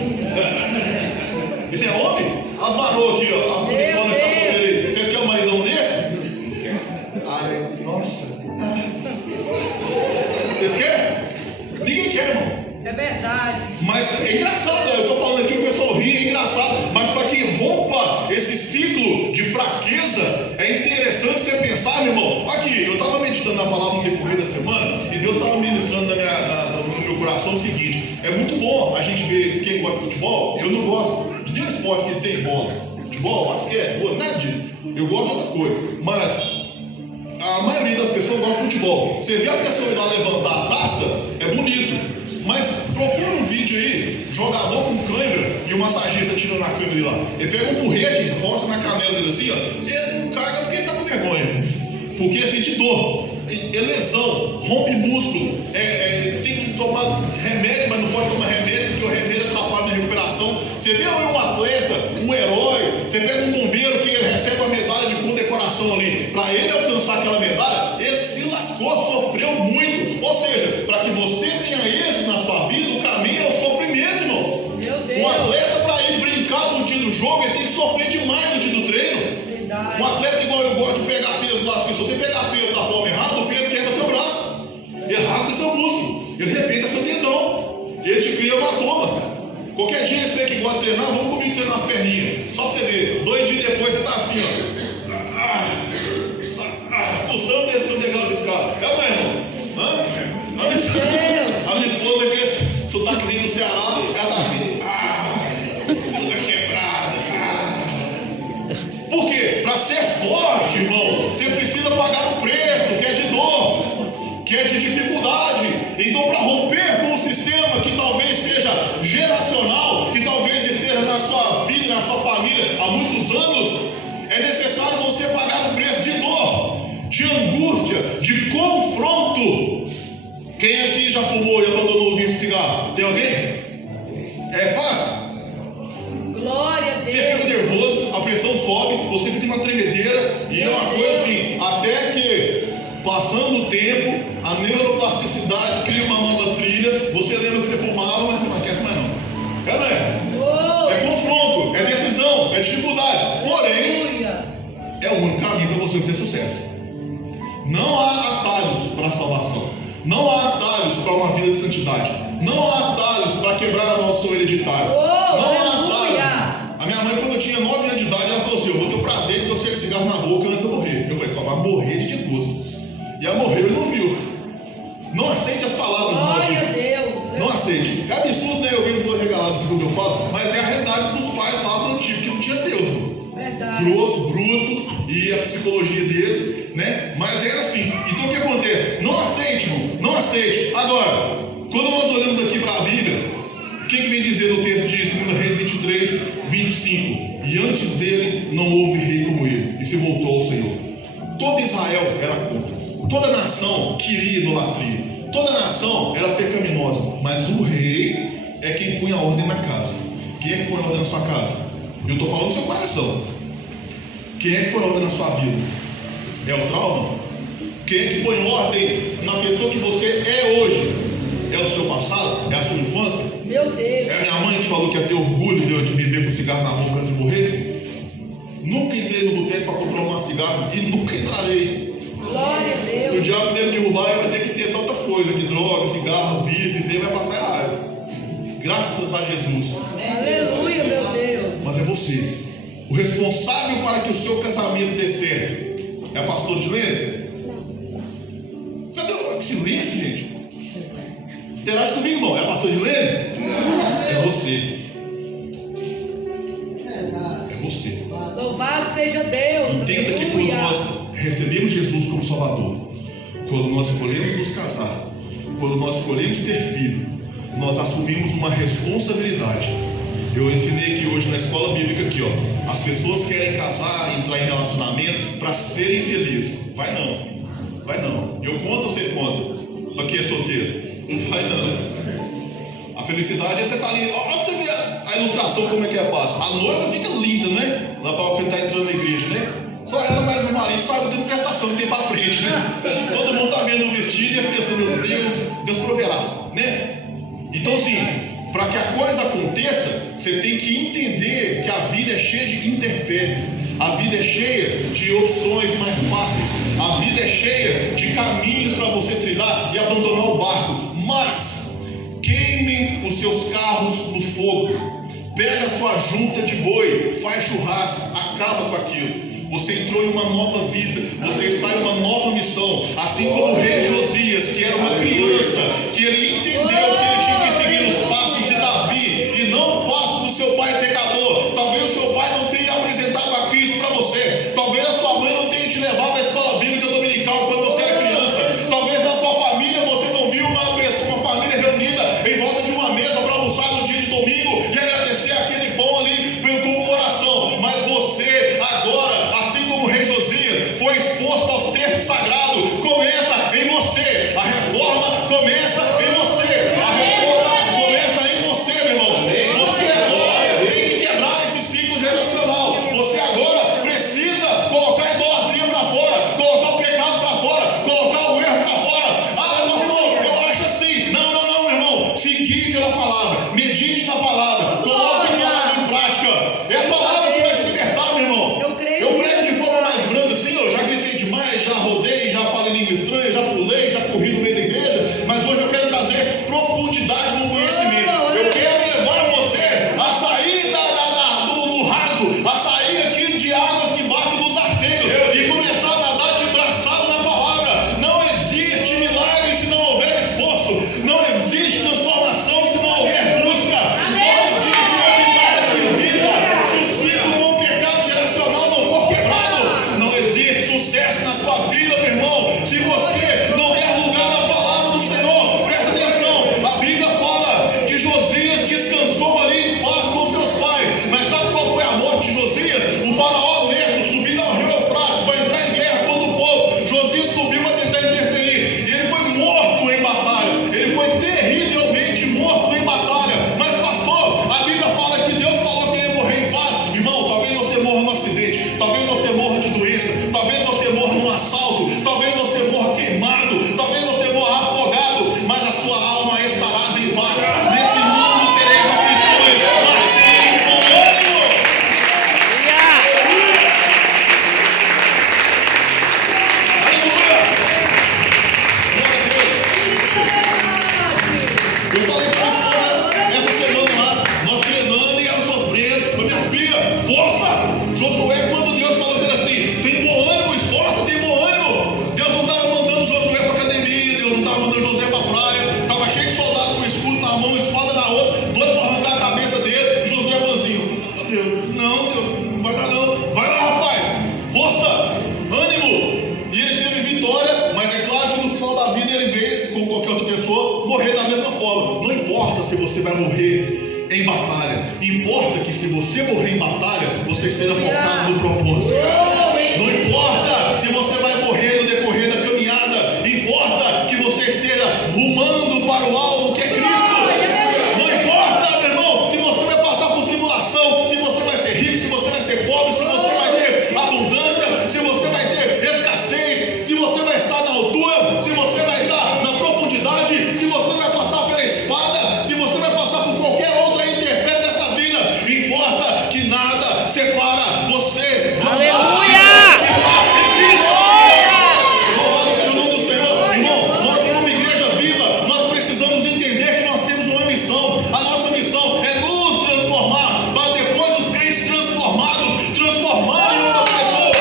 Isso é homem? As varoas aqui, ó, as bonitonas que tá solteiras aí. Vocês querem um maridão desse? Ai, nossa. Vocês querem? Ninguém quer, irmão. É verdade. Mas é engraçado, eu estou falando aqui, o pessoal ri, é engraçado, mas para que rompa esse ciclo de fraqueza, é interessante você pensar, meu irmão. Aqui, eu estava meditando na palavra no decorrer da semana e Deus estava ministrando no meu coração o seguinte: é muito bom a gente ver quem gosta de futebol. Eu não gosto de nenhum esporte que tem bola, futebol, basquete, vôlei, nada disso. Eu gosto de outras coisas, mas a maioria das pessoas gosta de futebol. Você vê a pessoa ir lá levantar a taça, é bonito. Mas procura um vídeo aí, jogador com câimbra e o massagista tirando na câimbra dele lá. Ele pega um porrete, roça na canela dele assim, ó. Ele não caga porque ele tá com vergonha. Porque sente dor, é lesão, rompe músculo, tem que tomar remédio, mas não pode tomar remédio porque o remédio atrapalha na recuperação. Você vê um atleta, um herói, você pega um bombeiro que recebe uma medalha de condecoração ali, para ele alcançar aquela medalha, ele se lascou, sofreu muito. Ou seja, para que você tenha êxito na sua vida, o caminho é o sofrimento, irmão. Meu Deus. Um atleta, para ele brincar no dia do jogo, ele tem que sofrer demais no dia do treino. Verdade. Um atleta igual eu gosto de pegar peso lá assim. Se você pegar peso da forma errada, o peso quebra seu braço. Ele rasga seu músculo. Ele arrebenta seu tendão. Ele te cria uma toma. Qualquer dia que você que gosta de treinar, vamos comigo treinar as perninhas. Só pra você ver. 2 dias depois você tá assim, ó. Custando descer um degrau de escada. É, meu irmão? Hã? A minha esposa é esse sotaquezinho do Ceará, ela tá assim. Toda quebrada. Por quê? Para ser forte, irmão, você precisa pagar um preço, que é de dor, que é de dificuldade. Então, para romper com um sistema que talvez seja geracional, que talvez esteja na sua vida, na sua família há muitos anos, é necessário você pagar um preço de dor, de angústia, de confronto. Quem aqui já fumou e abandonou o vício de cigarro? Tem alguém? É fácil? Glória a Deus. Você fica nervoso, a pressão sobe, você fica numa tremedeira, e é uma coisa assim, até que passando o tempo, a neuroplasticidade cria uma nova trilha, você lembra que você fumava, mas você não aquece mais não. É, não é? É confronto, é decisão, é dificuldade. Porém, é o único caminho para você ter sucesso. Não há atalhos para a salvação. Não há atalhos para uma vida de santidade. Não há atalhos para quebrar a maldição hereditária. Não há atalhos. A minha mãe, quando eu tinha 9 anos de idade, ela falou assim: eu vou ter o prazer de você com cigarro na boca antes de eu morrer. Eu falei: só vai morrer de desgosto. E ela morreu e não viu. Não aceite as palavras, glória a Deus. Não aceite. É absurdo, né? Eu vi o regalado assim como eu falo, mas é a realidade dos pais lá do antigo, que não tinha Deus, mano. Verdade. Grosso, bruto, e a psicologia deles, né? Mas era assim. Então o que acontece? Não aceite, irmão. Não aceite. Agora, quando nós olhamos aqui para a Bíblia, o que vem dizer no texto de 2 Reis 23, 25? E antes dele não houve rei como ele, e se voltou ao Senhor. Todo Israel era contra. Toda nação queria idolatria. Toda nação era pecaminosa. Mas o rei é quem punha ordem na casa. Quem é que põe ordem na sua casa? Eu estou falando do seu coração. Quem é que põe ordem na sua vida? É o trauma? Quem é que põe ordem na pessoa que você é hoje? É o seu passado? É a sua infância? Meu Deus. É a minha mãe que falou que ia ter orgulho de me ver com cigarro na boca antes de morrer? Nunca entrei no boteco para comprar um cigarro e nunca entrarei. Glória a Deus. Se o diabo quiser me derrubar, ele vai ter que tentar outras coisas, de droga, cigarro, vício, isso aí vai passar errado. Graças a Jesus. Aleluia, meu Deus. Mas é você. O responsável para que o seu casamento dê certo é a pastora Dilene? Cadê o silêncio, gente? Interage comigo, irmão. É a pastora Dilene? É você. É você. Louvado seja Deus. Entenda que quando nós recebemos Jesus como Salvador, quando nós escolhemos nos casar, quando nós escolhemos ter filho, nós assumimos uma responsabilidade. Eu ensinei aqui hoje na escola bíblica aqui, ó. As pessoas querem casar, entrar em relacionamento para serem felizes. Vai não, filho. Vai não. Eu conto ou vocês contam? Para quem é solteiro? Vai não. A felicidade é você estar ali. Olha pra você ver a ilustração como é que é fácil. A noiva fica linda, né? Lá para quem está entrando na igreja, né? Só ela mais o marido sabe tendo prestação que tem para frente, né? Todo mundo tá vendo o vestido e as pessoas, meu Deus proverá, né? Então assim, para que a coisa aconteça, você tem que entender que a vida é cheia de intempéries, a vida é cheia de opções mais fáceis, a vida é cheia de caminhos para você trilhar e abandonar o barco. Mas queime os seus carros no fogo, pega a sua junta de boi, faz churrasco, acaba com aquilo. Você entrou em uma nova vida, você está em uma nova missão, assim como o rei Josias, que era uma criança, que ele entendeu que ele tinha que seguir os passos de Davi e não o passo do seu pai pecador. Talvez o seu pai não tenha apresentado a Cristo para você, talvez a sua mãe não tenha te levado à escola bíblica dominical quando você era criança, talvez na sua família você não viu uma família reunida em volta de uma mesa para almoçar no dia de domingo e agradecer aquele pão ali com uma oração. Mas você agora, assim como o rei Josias foi exposto aos textos sagrados, começa em você. A reforma começa em você. A reforma começa em você, meu irmão. Você agora tem que quebrar esse ciclo geracional. Você agora precisa colocar a idolatria para fora, colocar o pecado para fora, colocar o erro para fora. Ah, pastor, eu acho assim. Não, meu irmão. Seguir pela palavra, medite na palavra, coloque a palavra em prática. É a palavra que vai te libertar, meu irmão. Eu prego de forma se você vai morrer em batalha. Importa que se você morrer em batalha, você seja focado no propósito. Não importa se você vai morrer no decorrer da caminhada. Importa que você esteja rumando para o alvo que é Cristo. Não importa, meu irmão, se você vai passar por tribulação, se você vai ser rico, se você vai ser pobre, se você vai ter abundância, se você vai ter escassez, se você vai estar na altura, se você vai estar na profundidade, se você vai passar pela espada, se você vai passar por qualquer outra intempérie dessa vida, importa que nada separa você do amor que está em Cristo. Louvado seja o nome do Senhor. Irmão, nós como igreja viva, nós precisamos entender que nós temos uma missão. A nossa missão é nos transformar, para depois os crentes transformados, transformarem outras pessoas.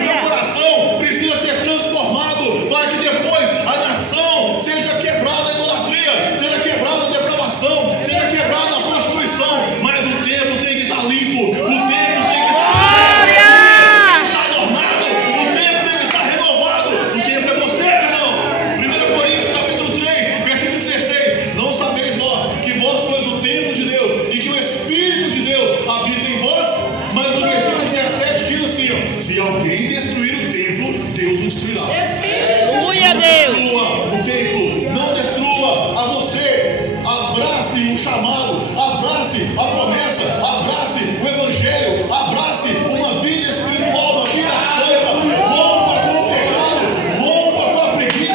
Meu coração precisa ser transformado para que depois a nação seja quebrada a idolatria, seja quebrada a depravação, seja quebrada a prostituição. Mas o templo tem que estar limpo, o templo tem que estar adornado, o templo tem que estar renovado. O templo é você, meu irmão. 1 Coríntios capítulo 3, versículo 16. Não sabeis vós que vós sois o templo de Deus e que o Espírito de Deus habita em vós? Mas no versículo 17 diz assim, ó: se alguém destruir o templo, Deus o destruirá. Aleluia, Deus. Destrua o templo, não destrua a você. Abrace o chamado, abrace a promessa, abrace o evangelho, abrace uma vida espiritual, uma vida santa. Rompa com o pecado, rompa com a preguiça,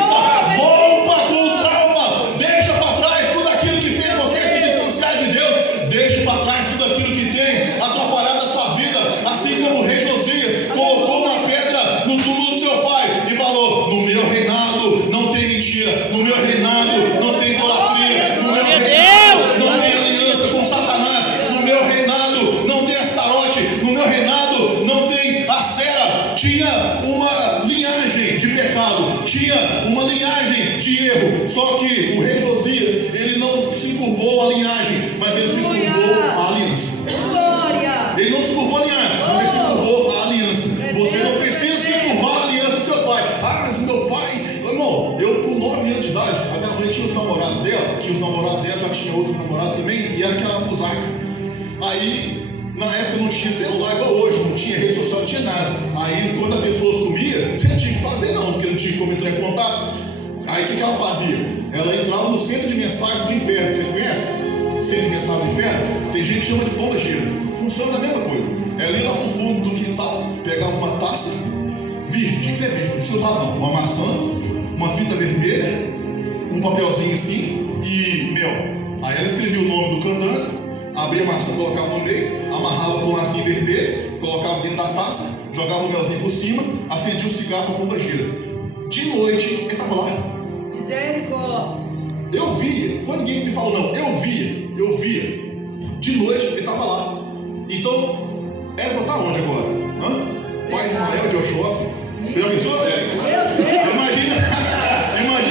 rompa com o trauma. Deixa para trás tudo aquilo que fez você se distanciar de Deus. Deixa para trás tudo aquilo que tem atrapalhado a sua vida, assim como o rei Josias colocou uma pedra no túmulo do seu pai e falou: no meu reinado não tem mentira, no meu reinado não tem idolatria, no meu reinado não tem aliança com Satanás, no meu reinado não tem Astarote, no meu reinado não tem Acera. Tinha uma linhagem de pecado, tinha uma linhagem de erro, só que o rei Josias, ele não se curvou à linhagem, mas ele se curvou à aliança. Ele não se curvou à linhagem, mas ele se curvou à aliança. Você não precisa se curvar à aliança do seu pai. Ah, mas meu pai, irmão, eu com 9 anos de idade, a minha mãe tinha os namorados dela, que os namorados dela já tinha outros namorados também, e era aquela fusaca. Aí, na época não tinha celular igual hoje, não tinha rede social, não tinha nada. Aí quando a pessoa sumia, você não tinha que fazer não, porque não tinha como entrar em contato. Aí o que ela fazia? Ela entrava no centro de mensagem do inferno. Vocês conhecem? Centro de mensagem do inferno? Tem gente que chama de pomba gira. Funciona da mesma coisa. Ela ia lá pro fundo do quintal, pegava uma taça, tinha que ser virgem, não precisa usar não, uma maçã, uma fita vermelha, um papelzinho assim e mel. Aí ela escrevia o nome do candango, abria a maçã, colocava no meio, amarrava com um lacinho vermelho, colocava dentro da taça, jogava o melzinho por cima, acendia o cigarro com a pomba gira. De noite, ele estava lá. Misericórdia. Eu via, foi ninguém que me falou não, eu via. De noite, ele estava lá. Então, era para estar onde agora? Pai Ismael de Oxóssi. Já pensou? Imagina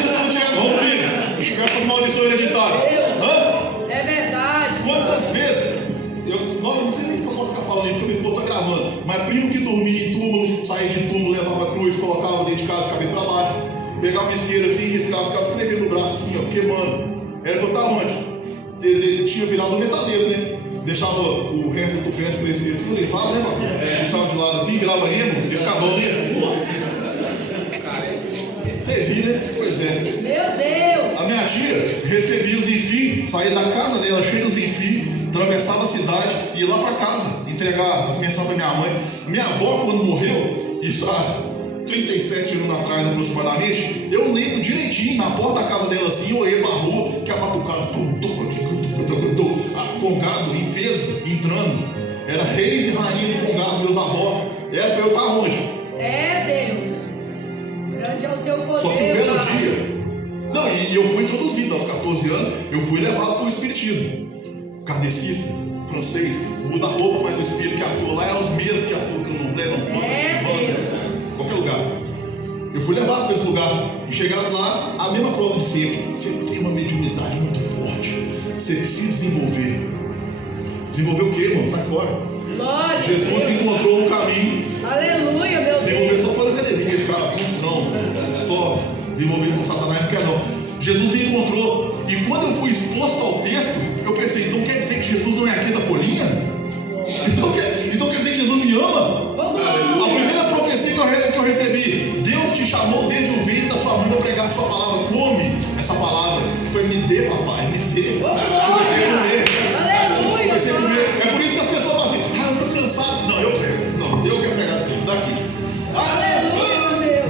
se não tivesse rompido com essas maldições hereditárias. É verdade. Quantas vezes, não sei nem se eu posso ficar falando isso, porque minha esposa está gravando, mas primo que dormia em túmulo, saía de túmulo, levava a cruz, colocava dentro de casa, de cabeça para baixo, pegava uma isqueira assim, riscava, ficava escrevendo no braço assim, ó, queimando. Era para estar onde? Tinha virado um metaleiro, né? Deixava o resto do tupete crescer assim, lisava, né, mano? Deixava de lado assim, virava remo, ia ficar bom, né? Vocês viram, né? Pois é. Meu Deus. A minha tia recebia os enfim, saía da casa dela cheia dos enfim, atravessava a cidade e ia lá para casa entregar as mensagens para minha mãe. Minha avó, quando morreu, isso há 37 anos atrás aproximadamente, eu lembro direitinho, na porta da casa dela assim, eu olhei para a rua, que a batucada, congado em peso, entrando. Era reis e rainha do congado, meus avós. Era para eu estar onde? É Deus. Grande é o teu poder. Só que um belo Pai. dia. Não, e eu fui introduzido aos 14 anos, eu fui levado para o espiritismo. Kardecista, francês, muda a roupa, mas o espírito que atua lá é os mesmos que atuam no candomblé, não banda, qualquer lugar. Eu fui levado para esse lugar e chegado lá, a mesma prova de sempre. Você tem uma mediunidade muito forte, você precisa desenvolver. Desenvolver o quê, irmão? Sai fora. Glória. Jesus encontrou um caminho. Aleluia, meu Desenvolver Deus. só foi na academia, ficar monstrão, só desenvolver com Satanás, não quer não. Jesus me encontrou quando eu fui exposto ao texto, eu pensei, então quer dizer que Jesus não é aqui da folhinha? Então quer dizer que Jesus me ama? A primeira profecia que eu recebi, Deus te chamou desde o ventre da sua mãe para pregar a sua palavra. Come essa palavra. Foi me dê, papai, me dê. Comecei a comer. Comecei a comer. É por isso que as pessoas falam assim, eu estou cansado. Não, eu prego. Não, eu quero pregar esse tempo daqui.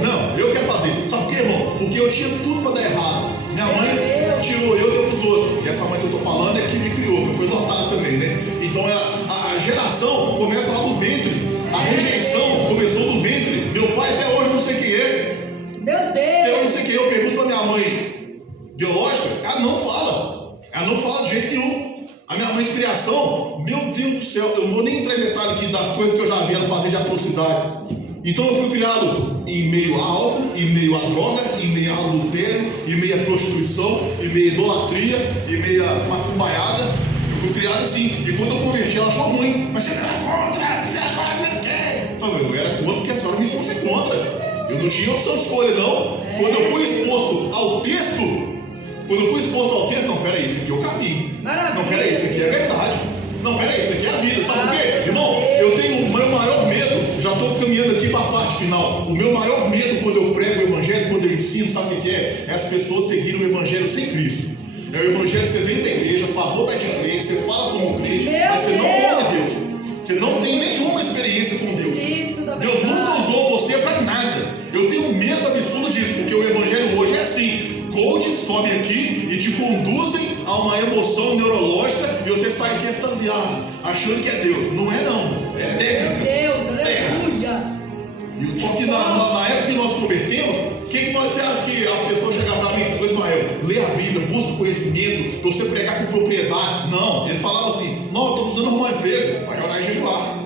Não, eu quero fazer. Sabe por quê, irmão? Porque eu tinha tudo para dar errado. Minha mãe tirou eu e deu para os outros. E essa mãe que eu estou falando é que me criou, que foi adotada também, né? Então a geração começa lá do ventre. A rejeição começou do ventre. Meu pai até hoje não sei quem é. Meu Deus! Até hoje não sei quem é. Eu pergunto para minha mãe biológica, ela não fala. Ela não fala de jeito nenhum. A minha mãe de criação, meu Deus do céu, eu não vou nem entrar em detalhe aqui das coisas que eu já vi ela fazer de atrocidade. Então eu fui criado em meio a álcool, em meio a droga, em meio a adultério, em meio a prostituição, em meio a idolatria, em meio a macumbaiada. Eu fui criado assim. E quando eu converti, ela achou ruim. Mas você não era contra, você agora você não quer. Eu falei, eu era contra porque a senhora me ensinou a ser contra. Eu não tinha opção de escolha, não. Quando eu fui exposto ao texto, não, peraí, isso aqui é o caminho. Não, peraí, isso aqui é verdade. Não, peraí, isso aqui é a vida. Sabe por quê? Irmão, eu tenho o meu maior medo, já estou caminhando aqui para a parte final. O meu maior medo quando eu prego o evangelho, quando eu ensino, sabe o que é? É as pessoas seguirem o evangelho sem Cristo. É o evangelho que você vem para a igreja, sua roupa é de crente, você fala como crente, mas você não ouve Deus. Você não tem nenhuma experiência com Deus. Deus nunca usou você para nada. Eu tenho medo absurdo disso, porque o evangelho hoje é assim. Coaches sobem aqui e te conduzem a uma emoção neurológica e você sai aqui extasiado, achando que é Deus. Não é não, é técnica. Técnica. Só que na época que nós convertemos, você acha que as pessoas chegaram para mim, Ismael, lê a Bíblia, busca conhecimento, para você pregar com propriedade? Não, eles falavam assim, não, eu estou precisando arrumar um emprego, vai orar e jejuar.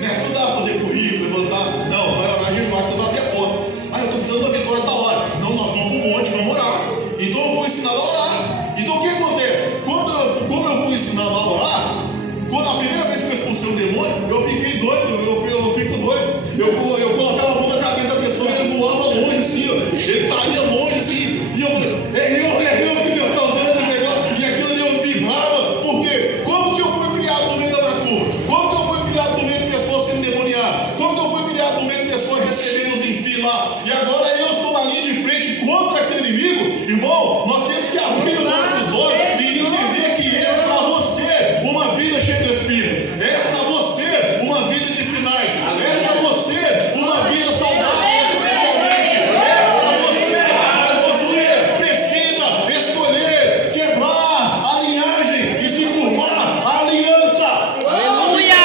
Não é estudar, fazer currículo, levantar, não, vai orar e jejuar, que Deus vai abrir a porta. Eu estou precisando da vitória da hora. Não, nós vamos para o monte, vamos orar. Então eu fui ensinado a orar. Então o que acontece? Como eu fui ensinado a orar, quando a primeira vez que eu expulsei o demônio, eu fiquei doido, eu fico doido. Eu colocava a mão na cabeça da pessoa e ele voava longe assim, ó. Ele caía longe assim. E eu falei, o que Deus está usando esse negócio? E aquilo ali eu vibrava, porque como que eu fui criado no meio da macumba? Como que eu fui criado no meio de pessoas sendo endemoniadas? Como que eu fui criado no meio de pessoas recebendo os enfim lá? E agora eu estou na linha de frente contra aquele inimigo. Irmão, nós temos que abrir os nossos olhos e entender que é para você uma vida cheia do Espírito. É para você uma vida de sinais. É para você uma vida saudável espiritualmente. É para você, mas você precisa escolher quebrar a linhagem e se curvar a aliança. Aleluia!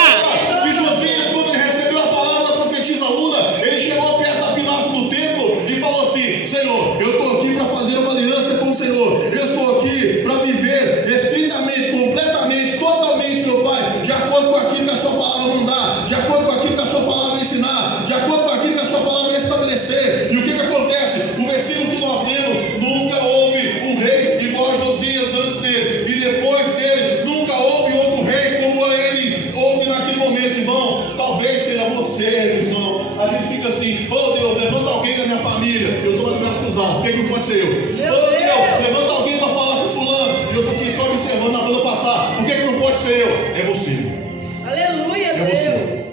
Que Josias, quando ele recebeu a palavra da profetisa Una, ele chegou perto da pilastra do templo e falou assim: Senhor, eu estou aqui para fazer uma aliança com o Senhor. Eu estou aqui para viver estritamente, completamente, totalmente, meu Pai, de acordo com aquilo que a sua palavra mandar, de acordo com aquilo que a sua palavra ensinar, de acordo com aquilo que a sua palavra estabelecer. E o que acontece? O versículo que nós lemos: nunca houve um rei igual a Josias antes dele, e depois dele nunca houve outro rei como ele houve naquele momento. Irmão, talvez seja você, irmão. A gente fica assim: oh Deus, levanta alguém da minha família. Eu estou lá de braço cruzado, por que não pode ser eu? Oh Deus, levanta alguém para falar com fulano. E eu estou aqui só observando na banda passar, por que não pode ser eu? É você. Aleluia, É Deus. você.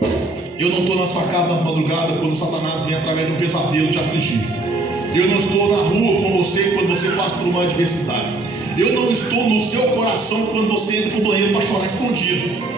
Eu não estou na sua casa nas madrugadas quando Satanás vem através de um pesadelo te afligir. Eu não estou na rua com você quando você passa por uma adversidade. Eu não estou no seu coração quando você entra para o banheiro para chorar escondido.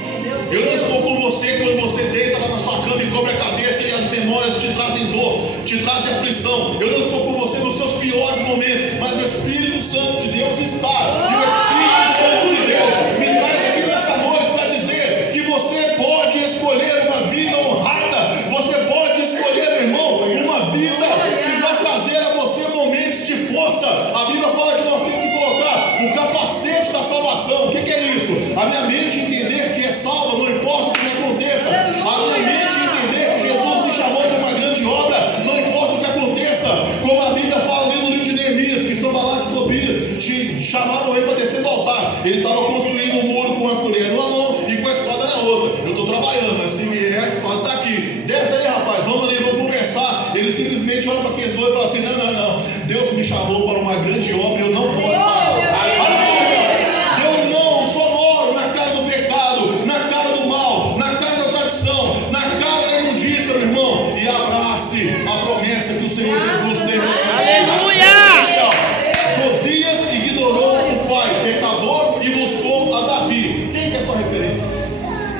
Eu não estou com você quando você deita lá na sua cama e cobre a cabeça e as memórias te trazem dor, te trazem aflição. Eu não estou com você nos seus piores momentos, mas o Espírito Santo de Deus está. E o Espírito Santo de Deus me traz aqui nessa noite para dizer que você pode escolher uma vida honrada. Você pode escolher, meu irmão, uma vida que vai trazer a você momentos de força. A Bíblia fala que nós temos que colocar o capacete da salvação. O que é isso? A minha mente entender que é salva, não importa o que aconteça. A minha mente entender que Jesus me chamou para uma grande obra, não importa o que aconteça. Como a Bíblia fala ali no livro de Neemias, que Sanballat e Tobias chamaram ele para descer do altar. Ele estava construindo um muro com a colher numa mão e com a espada na outra. Eu estou trabalhando, mas se vier a espada está aqui. Desce aí, rapaz, vamos ali, vamos conversar. Ele simplesmente olha para aqueles dois e fala assim: não. Deus me chamou para uma grande obra e eu não posso parar. seu irmão e abrace a promessa que o Senhor Jesus tem. Aleluia! Josias ignorou o pai pecador e buscou a Davi. Quem que é sua referência?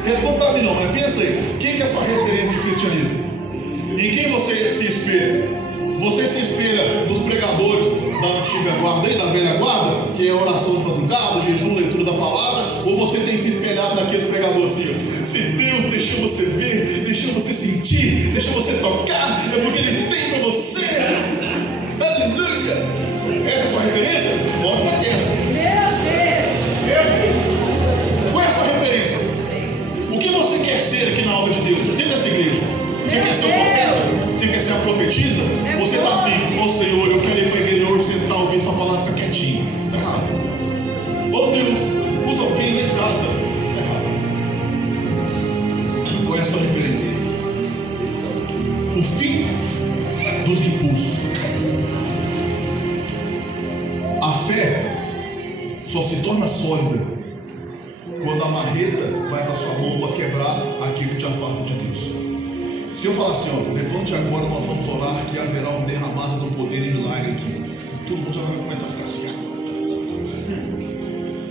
Responda para mim não, mas pensa aí. Quem que é sua referência de cristianismo? Em quem você se espelha? Você se espelha nos pregadores da antiga guarda e da velha guarda, que é oração de madrugada, jejum, leitura da palavra, ou você tem se espelhado naqueles pregadores assim, ó, se Deus deixou você ver, deixou você sentir, deixou você tocar, é porque Ele tem para você. Aleluia! Essa é a sua referência? Volta para a terra. Qual é a sua referência? O que você quer ser aqui na obra de Deus, dentro dessa igreja? Você quer ser um profeta? Você quer ser a profetisa? Você está assim, ô Senhor, eu quero ir para a igreja hoje, sentar, ouvir sua palavra e ficar quietinho. Está errado. Ô Deus, usa alguém em casa. Está errado. Qual é a sua referência? O fim dos impulsos. A fé só se torna sólida quando a marreta vai para sua mão para quebrar aquilo que te afasta de Deus. Se eu falar assim, ó, levante agora, nós vamos orar que haverá um derramar do poder e milagre aqui. Todo mundo já vai começar a ficar assim.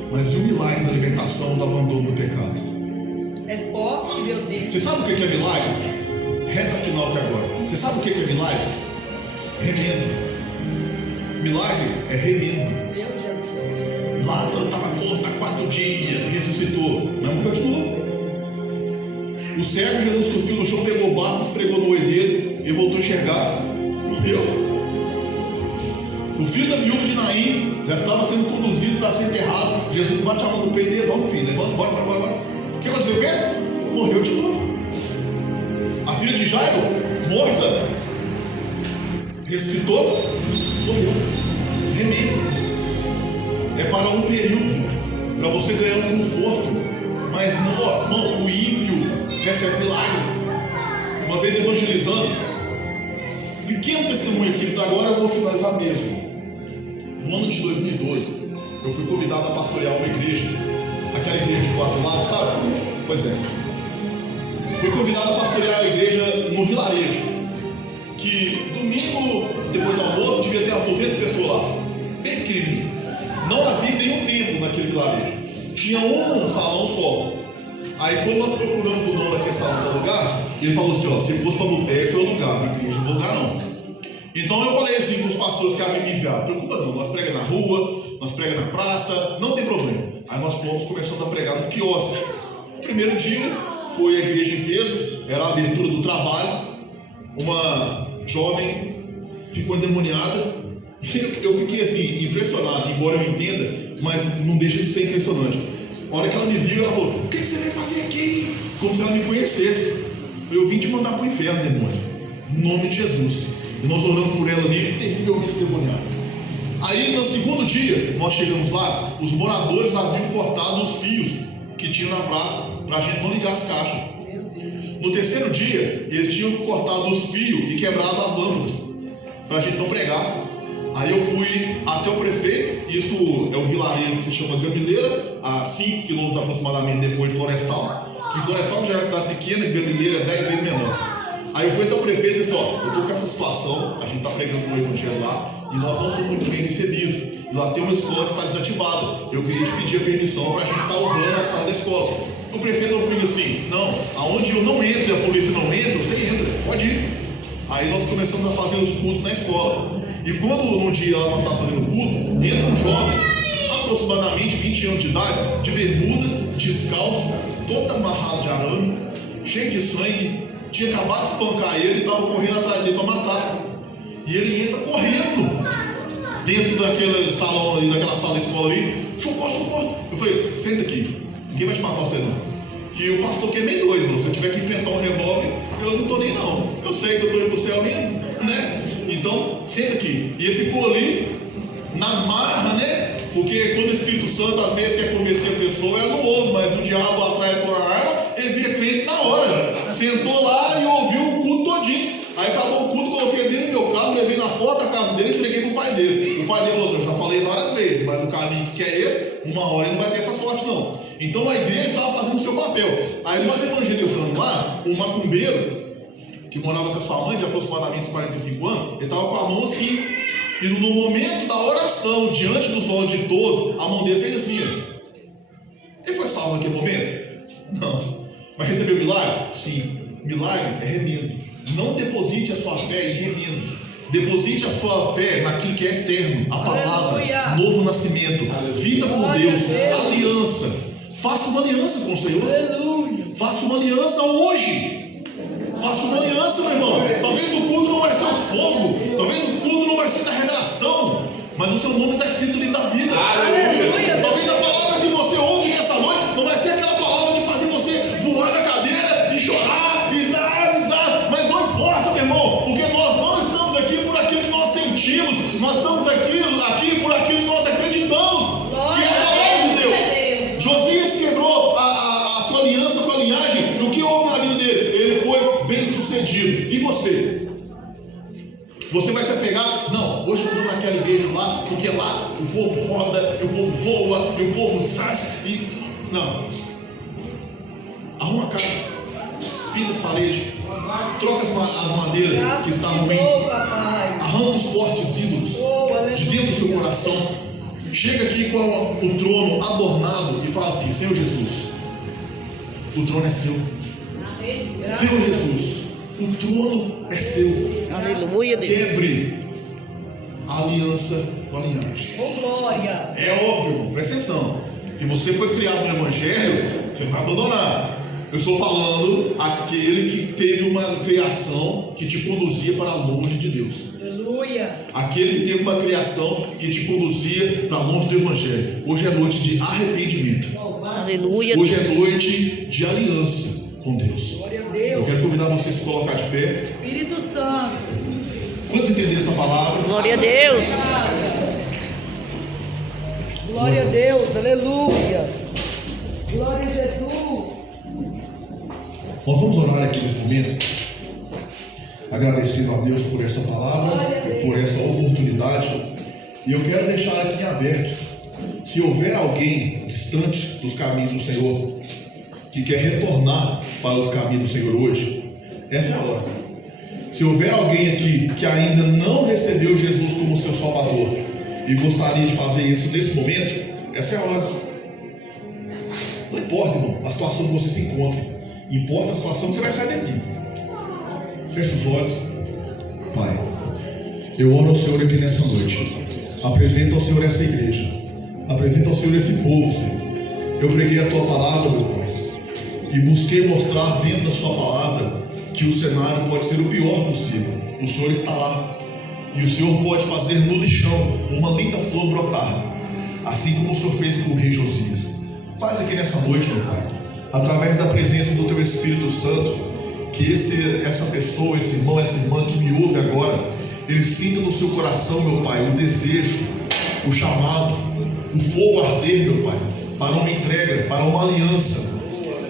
Mas e o milagre da libertação do abandono do pecado? É forte, meu Deus. Você sabe o que é milagre? Reta final aqui agora. Você sabe o que é milagre? Remendo. Milagre é remendo. Meu Jesus. Lázaro estava morto há 4 dias, ressuscitou, mas morreu de novo. O cego, Jesus cuspiu no chão, pegou o barco, esfregou no olho dele, ele voltou a enxergar, morreu. O filho da viúva de Naim já estava sendo conduzido para ser enterrado. Jesus bate a mão no peito dele, vamos filho, levanta, bora. O que aconteceu? O quê? Morreu de novo. A filha de Jairo, morta, ressuscitou, morreu. Remendo. É para um período, para você ganhar um conforto. Mas não, o ímpio recebe milagre. Uma vez evangelizando, pequeno testemunho aqui, agora eu vou finalizar mesmo. No ano de 2012, eu fui convidado a pastorear uma igreja, aquela igreja de 4 lados, sabe? Pois é. Fui convidado a pastorear a igreja no vilarejo, que domingo, depois do almoço, devia ter umas 200 pessoas lá, bem pequenininho. Não havia nenhum templo naquele vilarejo. Tinha um salão só. Aí quando nós procuramos o nome daquele salão para alugar, ele falou assim, ó, se fosse para boteco eu alugava, a igreja não vou alugar não. Então eu falei assim para os pastores que haviam me enviado, preocupa não, nós pregamos na rua, nós pregamos na praça, não tem problema. Aí nós fomos começando a pregar no quiosque. O primeiro dia foi a igreja em peso, era a abertura do trabalho, uma jovem ficou endemoniada. Eu fiquei assim, impressionado, embora eu entenda, mas não deixa de ser impressionante. A hora que ela me viu, ela falou, o que você veio fazer aqui? Como se ela me conhecesse. Eu vim te mandar para o inferno, demônio. Em nome de Jesus. E nós oramos por ela ali, terrivelmente endemoniada. Aí, no segundo dia, nós chegamos lá, os moradores haviam cortado os fios que tinham na praça, para a gente não ligar as caixas. No terceiro dia, eles tinham cortado os fios e quebrado as lâmpadas, para a gente não pregar. Aí eu fui até o prefeito, isso é um vilarejo que se chama Gamileira, a 5 quilômetros aproximadamente depois de Florestal, que Florestal já é uma cidade pequena e Gamileira é 10 vezes menor. Aí eu fui até o prefeito e disse, ó, eu estou com essa situação, a gente está pregando o evangelho lá, e nós não somos muito bem recebidos, e lá tem uma escola que está desativada, eu queria te pedir a permissão para a gente estar usando a sala da escola. O prefeito falou comigo assim, não, aonde eu não entro e a polícia não entra, você entra, pode ir. Aí nós começamos a fazer os cursos na escola. E quando num dia lá nós estávamos fazendo culto, entra um jovem, aproximadamente 20 anos de idade, de bermuda, descalço, todo amarrado de arame, cheio de sangue, tinha acabado de espancar ele e estava correndo atrás dele para matar. E ele entra correndo dentro daquele salão ali, daquela sala da escola ali, socorro. Eu falei, senta aqui, ninguém vai te matar você não. Que o pastor que é meio doido, bro. Se eu tiver que enfrentar um revólver, eu não estou nem não. Eu sei que eu estou indo para o céu mesmo, né? Então, senta aqui. E ele ficou ali, na marra, né? Porque quando o Espírito Santo às vezes quer convencer a pessoa, ela não ouve, mas o diabo atrás com a arma, ele vira crente na hora. Sentou lá e ouviu o culto todinho. Aí acabou o culto, coloquei ele dentro do meu carro, levei na porta da casa dele e entreguei pro pai dele. O pai dele falou assim, eu já falei várias vezes, mas o caminho que é esse, uma hora ele não vai ter essa sorte não. Então a igreja estava fazendo o seu papel. Aí nós evangelizando lá, o macumbeiro, que morava com a sua mãe de aproximadamente 45 anos, ele estava com a mão assim, e no momento da oração, diante dos olhos de todos, a mão dele fez assim. Ele foi salvo naquele momento? Não. Mas recebeu milagre? Sim. Milagre é remendo. Não deposite a sua fé em remendos. Deposite a sua fé naquilo que é eterno, a palavra, Aleluia. Novo nascimento, vida com Glória Deus, a Deus. aliança. Faça uma aliança com o Senhor. Aleluia. Faça uma aliança hoje. Faça uma aliança, meu irmão. Talvez o culto não vai ser o fogo, talvez o culto não vai ser da revelação, mas o seu nome está escrito no livro da vida. Aleluia. Talvez a palavra que você ouve nessa noite não vai ser aquela palavra de fazer você voar da cadeira e chorar e mas não importa, meu irmão, porque nós não estamos aqui por aquilo que nós sentimos, nós estamos aqui por aquilo que nós acreditamos, que é a palavra de Deus. Josias quebrou a sua aliança com a linhagem, e o que houve na vida dele? Ele foi bem sucedido. E você? Você vai se apegar? Não, hoje eu vou naquela igreja lá, porque lá o povo roda, e o povo voa, e o povo sai, e... Não. Arruma a casa, pinta as paredes, troca as madeiras que está ruim, arranca os postes ídolos de dentro do seu coração. Chega aqui com o trono adornado e fala assim: Senhor Jesus, o trono é seu. Senhor Jesus, o trono é seu. Aleluia, Deus. Quebre a aliança com a linhagem. Oh, glória. É óbvio, irmão, presta atenção. Se você foi criado no Evangelho, você vai abandonar. Eu estou falando aquele que teve uma criação que te conduzia para longe de Deus. Aleluia. Aquele que teve uma criação que te conduzia para longe do Evangelho. Hoje é noite de arrependimento. Aleluia, Hoje Deus. é noite de aliança com Deus. Glória a Eu Deus. quero convidar você a se colocar de pé. Espírito Santo. Quantos entenderam essa palavra? Glória a Deus. Glória a Deus. Aleluia. Glória a Jesus. Nós vamos orar aqui nesse momento, agradecendo a Deus por essa palavra, por essa oportunidade. E eu quero deixar aqui em aberto: se houver alguém distante dos caminhos do Senhor, que quer retornar para os caminhos do Senhor hoje, essa é a hora. Se houver alguém aqui que ainda não recebeu Jesus como seu Salvador e gostaria de fazer isso nesse momento, essa é a hora. Não importa, irmão, a situação que você se encontra, importa a situação que você vai sair daqui. Feche os olhos. Pai, eu oro ao Senhor aqui nessa noite. Apresento ao Senhor essa igreja, apresento ao Senhor esse povo, Senhor. Eu preguei a tua palavra, meu Pai, e busquei mostrar dentro da sua palavra que o cenário pode ser o pior possível. O Senhor está lá, e o Senhor pode fazer no lixão uma linda flor brotar, assim como o Senhor fez com o rei Josias. Faz aqui nessa noite, meu Pai, através da presença do Teu Espírito Santo, que essa pessoa, esse irmão, essa irmã que me ouve agora, ele sinta no seu coração, meu Pai, o desejo, o chamado, o fogo arder, meu Pai, para uma entrega, para uma aliança.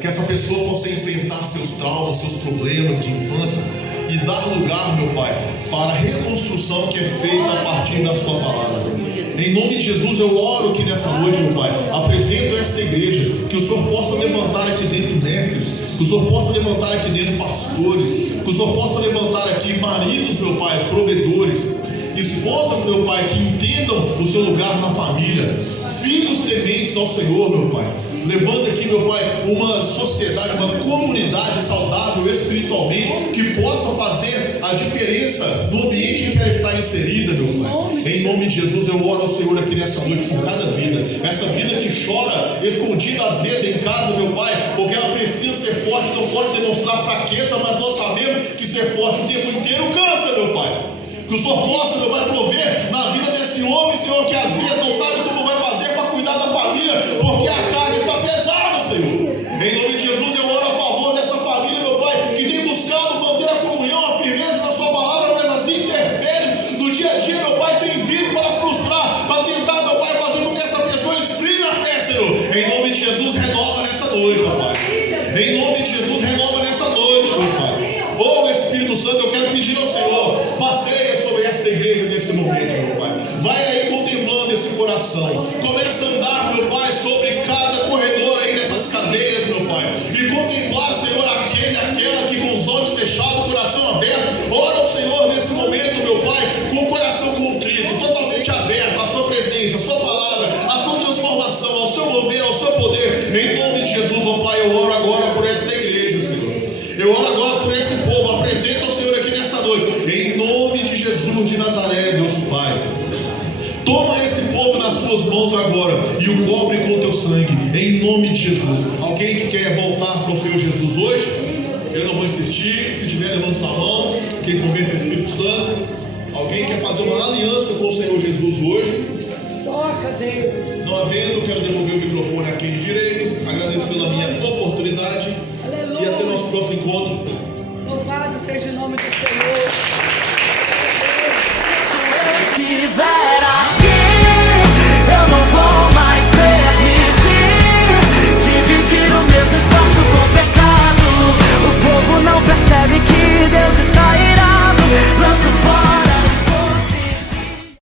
Que essa pessoa possa enfrentar seus traumas, seus problemas de infância e dar lugar, meu Pai, para a reconstrução que é feita a partir da sua palavra. Em nome de Jesus eu oro aqui nessa noite, meu Pai, apresento essa igreja, que o Senhor possa levantar aqui dentro mestres, que o Senhor possa levantar aqui dentro pastores, que o Senhor possa levantar aqui maridos, meu Pai, provedores, esposas, meu Pai, que entendam o seu lugar na família, filhos tementes ao Senhor, meu Pai. Levanta aqui, meu Pai, uma sociedade, uma comunidade saudável espiritualmente, que possa fazer a diferença no ambiente em que ela está inserida, meu Pai. Em nome de Jesus, eu oro ao Senhor aqui nessa noite por cada vida, essa vida que chora, escondida às vezes em casa, meu Pai, porque ela precisa ser forte, não pode demonstrar fraqueza, mas nós sabemos que ser forte o tempo inteiro cansa, meu Pai. Que o Senhor possa, meu Pai, prover na vida desse homem, Senhor, que às vezes não sabe como vai fazer para cuidar da família, porque a carga está pesada, Senhor. Em nome de Jesus, eu oro a favor dessa família, meu Pai, que tem buscado manter a comunhão, a firmeza na sua palavra, mas as intempéries do dia a dia, meu Pai, tem vindo para frustrar, para tentar, meu Pai, fazer com que essa pessoa esfrie na fé, Senhor. Em nome de Jesus, renova nessa noite, meu Pai. Em nome de Jesus, renova nessa noite, meu Pai. Oh, Espírito Santo, eu quero pedir ao Senhor, passeia sobre essa igreja nesse momento, meu Pai. Vai aí contemplando esse coração. Começa a andar, meu Pai, sobre cada corredor aí dessas cadeias, meu Pai. E contemplar, Senhor, aquela que com os olhos fechados, o coração aberto, Jesus de Nazaré, Deus Pai. Toma esse povo nas suas mãos agora e o cobre com o teu sangue, em nome de Jesus. Alguém que quer voltar para o Senhor Jesus hoje? Eu não vou insistir. Se tiver, levanta sua mão. Quem convence é o Espírito Santo. Alguém quer fazer uma aliança com o Senhor Jesus hoje? Toca, Deus. Não havendo, quero devolver o microfone a quem de direito. Agradeço pela minha oportunidade. Aleluia. E até nosso próximo encontro. Louvado seja o nome do Senhor. Estiver